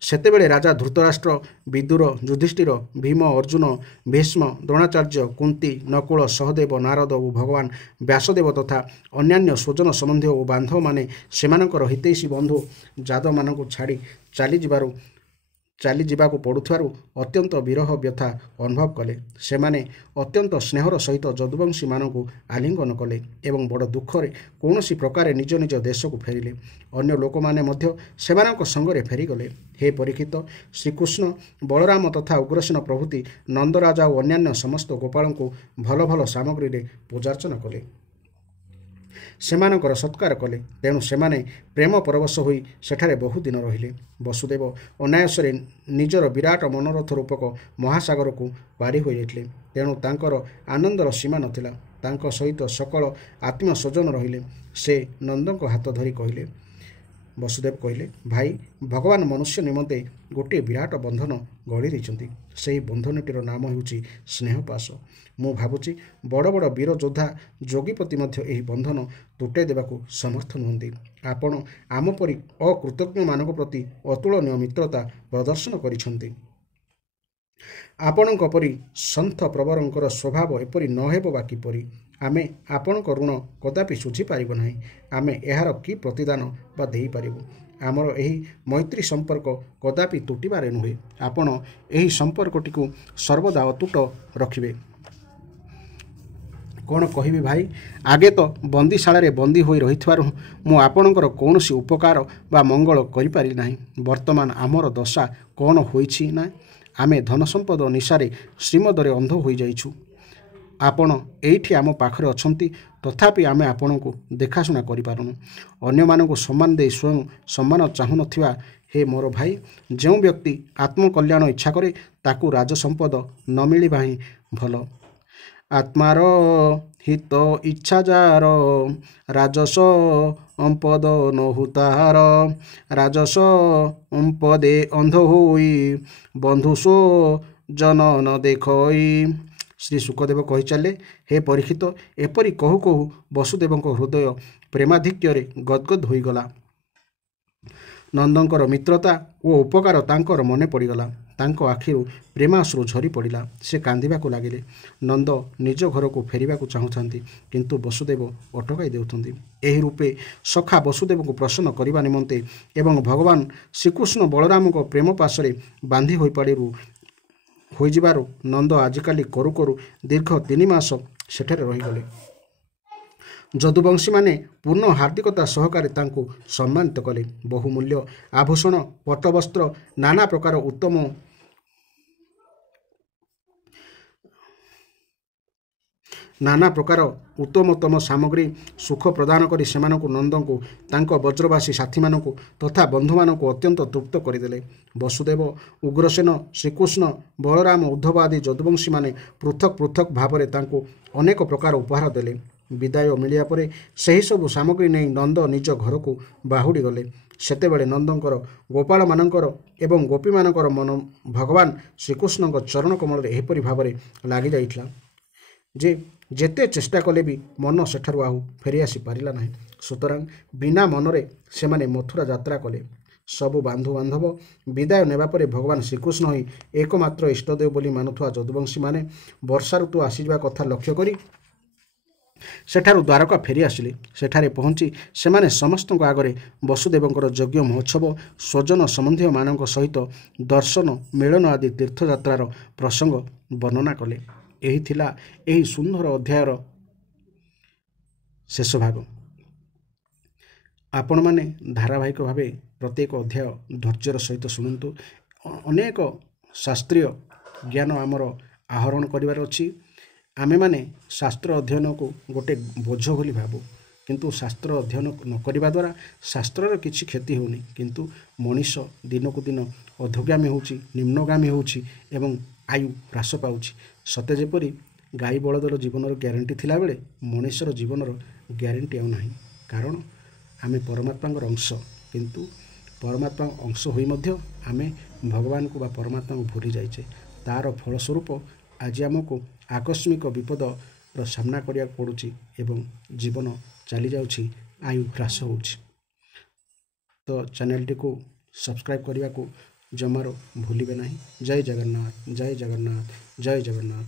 ସେତେବେଳେ ରାଜା ଧୃତରାଷ୍ଟ୍ର, ବିଦୁର, ଯୁଧିଷ୍ଠିର, ଭୀମ, ଅର୍ଜୁନ, ଭୀଷ୍ମ, ଦ୍ରୋଣାଚାର୍ଯ୍ୟ, କୁନ୍ତୀ, ନକୁଳ, ସହଦେବ, ନାରଦ ଓ ଭଗବାନ ବ୍ୟାସଦେବ ତଥା ଅନ୍ୟାନ୍ୟ ସ୍ୱଜନ ସମ୍ବନ୍ଧୀୟ ଓ ବାନ୍ଧବମାନେ ସେମାନଙ୍କର ହିତୈଷୀ ବନ୍ଧୁ ଯାଦବମାନଙ୍କୁ ଛାଡ଼ି ଚାଲିଯିବାକୁ ପଡ଼ୁଥିବାରୁ ଅତ୍ୟନ୍ତ ବିରହ ବ୍ୟଥା ଅନୁଭବ କଲେ। ସେମାନେ ଅତ୍ୟନ୍ତ ସ୍ନେହର ସହିତ ଯଦୁବଂଶୀମାନଙ୍କୁ ଆଲିଙ୍ଗନ କଲେ ଏବଂ ବଡ଼ ଦୁଃଖରେ କୌଣସି ପ୍ରକାରେ ନିଜ ନିଜ ଦେଶକୁ ଫେରିଲେ। ଅନ୍ୟ ଲୋକମାନେ ମଧ୍ୟ ସେମାନଙ୍କ ସଙ୍ଗରେ ଫେରିଗଲେ। ହେ ପରୀକ୍ଷିତ, ଶ୍ରୀକୃଷ୍ଣ, ବଳରାମ ତଥା ଉଗ୍ରସେନ ପ୍ରଭୃତି ନନ୍ଦରାଜା ଓ ଅନ୍ୟାନ୍ୟ ସମସ୍ତ ଗୋପାଳଙ୍କୁ ଭଲ ଭଲ ସାମଗ୍ରୀରେ ପୂଜାର୍ଚ୍ଚନା କଲେ। ସେମାନଙ୍କର ସତ୍କାର କଲେ। ତେଣୁ ସେମାନେ ପ୍ରେମ ପରବଶ ହୋଇ ସେଠାରେ ବହୁ ଦିନ ରହିଲେ। ବସୁଦେବ ଅନାୟାସରେ ନିଜର ବିରାଟ ମନୋରଥ ରୂପକ ମହାସାଗରକୁ ପାରି ହୋଇଯାଇଥିଲେ। ତେଣୁ ତାଙ୍କର ଆନନ୍ଦର ସୀମା ନଥିଲା। ତାଙ୍କ ସହିତ ସକଳ ଆତ୍ମୀୟ ସ୍ୱଜନ ରହିଲେ। ସେ ନନ୍ଦଙ୍କ ହାତ ଧରି କହିଲେ, ବସୁଦେବ କହିଲେ, ଭାଇ, ଭଗବାନ ମନୁଷ୍ୟ ନିମନ୍ତେ ଗୋଟିଏ ବିରାଟ ବନ୍ଧନ ଗଢ଼ି ଦେଇଛନ୍ତି। ସେହି ବନ୍ଧନଟିର ନାମ ହେଉଛି ସ୍ନେହପାଶ। ମୁଁ ଭାବୁଛି ବଡ଼ ବଡ଼ ବୀର ଯୋଦ୍ଧା, ଯୋଗୀପତି ମଧ୍ୟ ଏହି ବନ୍ଧନ ତୁଟାଇ ଦେବାକୁ ସମର୍ଥ ନୁହନ୍ତି। ଆପଣ ଆମ ପରି ଅକୃତଜ୍ଞମାନଙ୍କ ପ୍ରତି ଅତୁଳନୀୟ ମିତ୍ରତା ପ୍ରଦର୍ଶନ କରିଛନ୍ତି। ଆପଣଙ୍କ ପରି ସନ୍ଥ ପ୍ରବରଙ୍କର ସ୍ୱଭାବ ଏପରି ନ ହେବ ବା କିପରି? ଆମେ ଆପଣଙ୍କ ଋଣ କଦାପି ଶୁଝିପାରିବ ନାହିଁ। ଆମେ ଏହାର କି ପ୍ରତିଦାନ ବା ଦେଇପାରିବୁ? ଆମର ଏହି ମୈତ୍ରୀ ସମ୍ପର୍କ କଦାପି ତୁଟିବାରେ ନୁହେଁ। ଆପଣ ଏହି ସମ୍ପର୍କଟିକୁ ସର୍ବଦା ଅତୁଟ ରଖିବେ। କ'ଣ କହିବି ଭାଇ? ଆଗେ ତ ବନ୍ଦୀଶାଳାରେ ବନ୍ଦୀ ହୋଇ ରହିଥିବାରୁ ମୁଁ ଆପଣଙ୍କର କୌଣସି ଉପକାର ବା ମଙ୍ଗଳ କରିପାରିଲି ନାହିଁ। ବର୍ତ୍ତମାନ ଆମର ଦଶା କ'ଣ ହୋଇଛି ନା, ଆମେ ଧନସମ୍ପଦ ନିଶାରେ ଶ୍ରୀମଦରେ ଅନ୍ଧ ହୋଇଯାଇଛୁ। ଆପଣ ଏଇଠି ଆମ ପାଖରେ ଅଛନ୍ତି, ତଥାପି ଆମେ ଆପଣଙ୍କୁ ଦେଖାଶୁଣା କରିପାରୁନୁ। ଅନ୍ୟମାନଙ୍କୁ ସମ୍ମାନ ଦେଇ ସ୍ୱୟଂ ସମ୍ମାନ ଚାହୁଁନଥିବା ହେ ମୋର ଭାଇ, ଯେଉଁ ବ୍ୟକ୍ତି ଆତ୍ମକଲ୍ୟାଣ ଇଚ୍ଛା କରେ ତାକୁ ରାଜସମ୍ପଦ ନ ମିଳିବା ହିଁ ଭଲ। ଆତ୍ମାର ହିତ ଇଚ୍ଛା ଯାର, ରାଜସ ପଦ ନହୁ ତାହାର ରାଜସ ପଦେ ଅନ୍ଧ ହୋଇ ବନ୍ଧୁ ସୋ ଜନ ନ ଦେଖଇ। ଶ୍ରୀ ଶୁକଦେବ କହିଚାଲେ, ହେ ପରୀକ୍ଷିତ, ଏପରି କହୁ କହୁ ବସୁଦେବଙ୍କ ହୃଦୟ ପ୍ରେମାଧିକ୍ୟରେ ଗଦଗଦ ହୋଇଗଲା। ନନ୍ଦଙ୍କର ମିତ୍ରତା ଓ ଉପକାର ତାଙ୍କର ମନେ ପଡ଼ିଗଲା। ତାଙ୍କ ଆଖିରୁ ପ୍ରେମାଶ୍ରୁ ଝରି ପଡ଼ିଲା। ସେ କାନ୍ଦିବାକୁ ଲାଗିଲେ। ନନ୍ଦ ନିଜ ଘରକୁ ଫେରିବାକୁ ଚାହୁଁଥାନ୍ତି, କିନ୍ତୁ ବସୁଦେବ ଅଟକାଇ ଦେଉଛନ୍ତି। ଏହି ରୂପେ ସଖା ବସୁଦେବଙ୍କୁ ପ୍ରସନ୍ନ କରିବା ନିମନ୍ତେ ଏବଂ ଭଗବାନ ଶ୍ରୀକୃଷ୍ଣ ବଳରାମଙ୍କ ପ୍ରେମ ପାଶରେ ବାନ୍ଧି ହୋଇଯିବାରୁ ନନ୍ଦ ଆଜିକାଲି କରୁ କରୁ ଦୀର୍ଘ 3 ମାସ ସେଠାରେ ରହିଗଲେ। ଯଦୁବଂଶୀମାନେ ପୂର୍ଣ୍ଣ ହାର୍ଦ୍ଦିକତା ସହକାରେ ତାଙ୍କୁ ସମ୍ମାନିତ କଲେ। ବହୁମୂଲ୍ୟ ଆଭୂଷଣ, ପଟ୍ଟବସ୍ତ୍ର, ନାନା ପ୍ରକାର ଉତ୍ତମୋତ୍ତମ ସାମଗ୍ରୀ ସୁଖ ପ୍ରଦାନ କରି ସେମାନଙ୍କୁ ନନ୍ଦଙ୍କୁ, ତାଙ୍କ ବ୍ରଜବାସୀ ସାଥୀମାନଙ୍କୁ ତଥା ବନ୍ଧୁମାନଙ୍କୁ ଅତ୍ୟନ୍ତ ତୃପ୍ତ କରିଦେଲେ। ବସୁଦେବ, ଉଗ୍ରସେନ, ଶ୍ରୀକୃଷ୍ଣ, ବଳରାମ, ଉଦ୍ଧବ ଆଦି ଯଦୁବଂଶୀମାନେ ପୃଥକ୍ ପୃଥକ୍ ଭାବରେ ତାଙ୍କୁ ଅନେକ ପ୍ରକାର ଉପହାର ଦେଲେ। ବିଦାୟ ମିଳିବା ପରେ ସେହିସବୁ ସାମଗ୍ରୀ ନେଇ ନନ୍ଦ ନିଜ ଘରକୁ ବାହୁଡ଼ି ଗଲେ। ସେତେବେଳେ ନନ୍ଦଙ୍କର, ଗୋପାଳମାନଙ୍କର ଏବଂ ଗୋପୀମାନଙ୍କର ମନ ଭଗବାନ ଶ୍ରୀକୃଷ୍ଣଙ୍କ ଚରଣ କମଳରେ ଏହିପରି ଭାବରେ ଲାଗିଯାଇଥିଲା ଯେ ଯେତେ ଚେଷ୍ଟା କଲେ ବି ମନ ସେଠାରୁ ଆଉ ଫେରିଆସି ପାରିଲା ନାହିଁ। ସୁତରାଂ ବିନା ମନରେ ସେମାନେ ମଥୁରା ଯାତ୍ରା କଲେ। ସବୁ ବାନ୍ଧୁବାନ୍ଧବ ବିଦାୟ ନେବା ପରେ ଭଗବାନ ଶ୍ରୀକୃଷ୍ଣ ହିଁ ଏକମାତ୍ର ଇଷ୍ଟଦେବ ବୋଲି ମାନୁଥିବା ଯଦୁବଂଶୀମାନେ ବର୍ଷା ଋତୁ ଆସିଯିବା କଥା ଲକ୍ଷ୍ୟ କରି ସେଠାରୁ ଦ୍ୱାରକା ଫେରି ଆସିଲେ। ସେଠାରେ ପହଞ୍ଚି ସେମାନେ ସମସ୍ତଙ୍କ ଆଗରେ ବସୁଦେବଙ୍କର ଯଜ୍ଞ ମହୋତ୍ସବ, ସ୍ୱଜନ ସମ୍ବନ୍ଧୀୟମାନଙ୍କ ସହିତ ଦର୍ଶନ, ମିଳନ ଆଦି ତୀର୍ଥଯାତ୍ରାର ପ୍ରସଙ୍ଗ ବର୍ଣ୍ଣନା କଲେ। ଏହି ଥିଲା ଏହି ସୁନ୍ଦର ଅଧ୍ୟାୟର ଶେଷ ଭାଗ। ଆପଣମାନେ ଧାରାବାହିକ ଭାବେ ପ୍ରତ୍ୟେକ ଅଧ୍ୟାୟ ଧୈର୍ଯ୍ୟର ସହିତ ଶୁଣନ୍ତୁ। ଅନେକ ଶାସ୍ତ୍ରୀୟ ଜ୍ଞାନ ଆମର ଆହରଣ କରିବାର ଅଛି। ଆମେମାନେ ଶାସ୍ତ୍ର ଅଧ୍ୟୟନକୁ ଗୋଟେ ବୋଝ ବୋଲି ଭାବୁ, କିନ୍ତୁ ଶାସ୍ତ୍ର ଅଧ୍ୟୟନ ନ କରିବା ଦ୍ୱାରା ଶାସ୍ତ୍ରର କିଛି କ୍ଷତି ହେଉନି, କିନ୍ତୁ ମଣିଷ ଦିନକୁ ଦିନ ଅଧୋଗାମୀ ହେଉଛି, ନିମ୍ନଗାମୀ ହେଉଛି ଏବଂ ଆୟୁ ହ୍ରାସ ପାଉଛି। ସତେ ଯେପରି ଗାଈ ବଳଦର ଜୀବନର ଗ୍ୟାରେଣ୍ଟି ଥିଲାବେଳେ ମଣିଷର ଜୀବନର ଗ୍ୟାରେଣ୍ଟି ଆଉ ନାହିଁ। କାରଣ ଆମେ ପରମାତ୍ମାଙ୍କର ଅଂଶ, କିନ୍ତୁ ପରମାତ୍ମା ଅଂଶ ହୋଇ ମଧ୍ୟ ଆମେ ଭଗବାନଙ୍କୁ ବା ପରମାତ୍ମାଙ୍କୁ ଭୁଲି ଯାଇଛେ। ତା'ର ଫଳସ୍ୱରୂପ ଆଜି ଆମକୁ ଆକସ୍ମିକ ବିପଦର ସାମ୍ନା କରିବାକୁ ପଡ଼ୁଛି ଏବଂ ଜୀବନ ଚାଲିଯାଉଛି, ଆୟୁ ହ୍ରାସ ହେଉଛି। ତ ଚ୍ୟାନେଲଟିକୁ ସବସ୍କ୍ରାଇବ୍ କରିବାକୁ ଜମାରୁ ଭୁଲିବେ ନାହିଁ। ଜୟ ଜଗନ୍ନାଥ, ଜୟ ଜଗନ୍ନାଥ, ଜୟ ଜଗନ୍ନାଥ।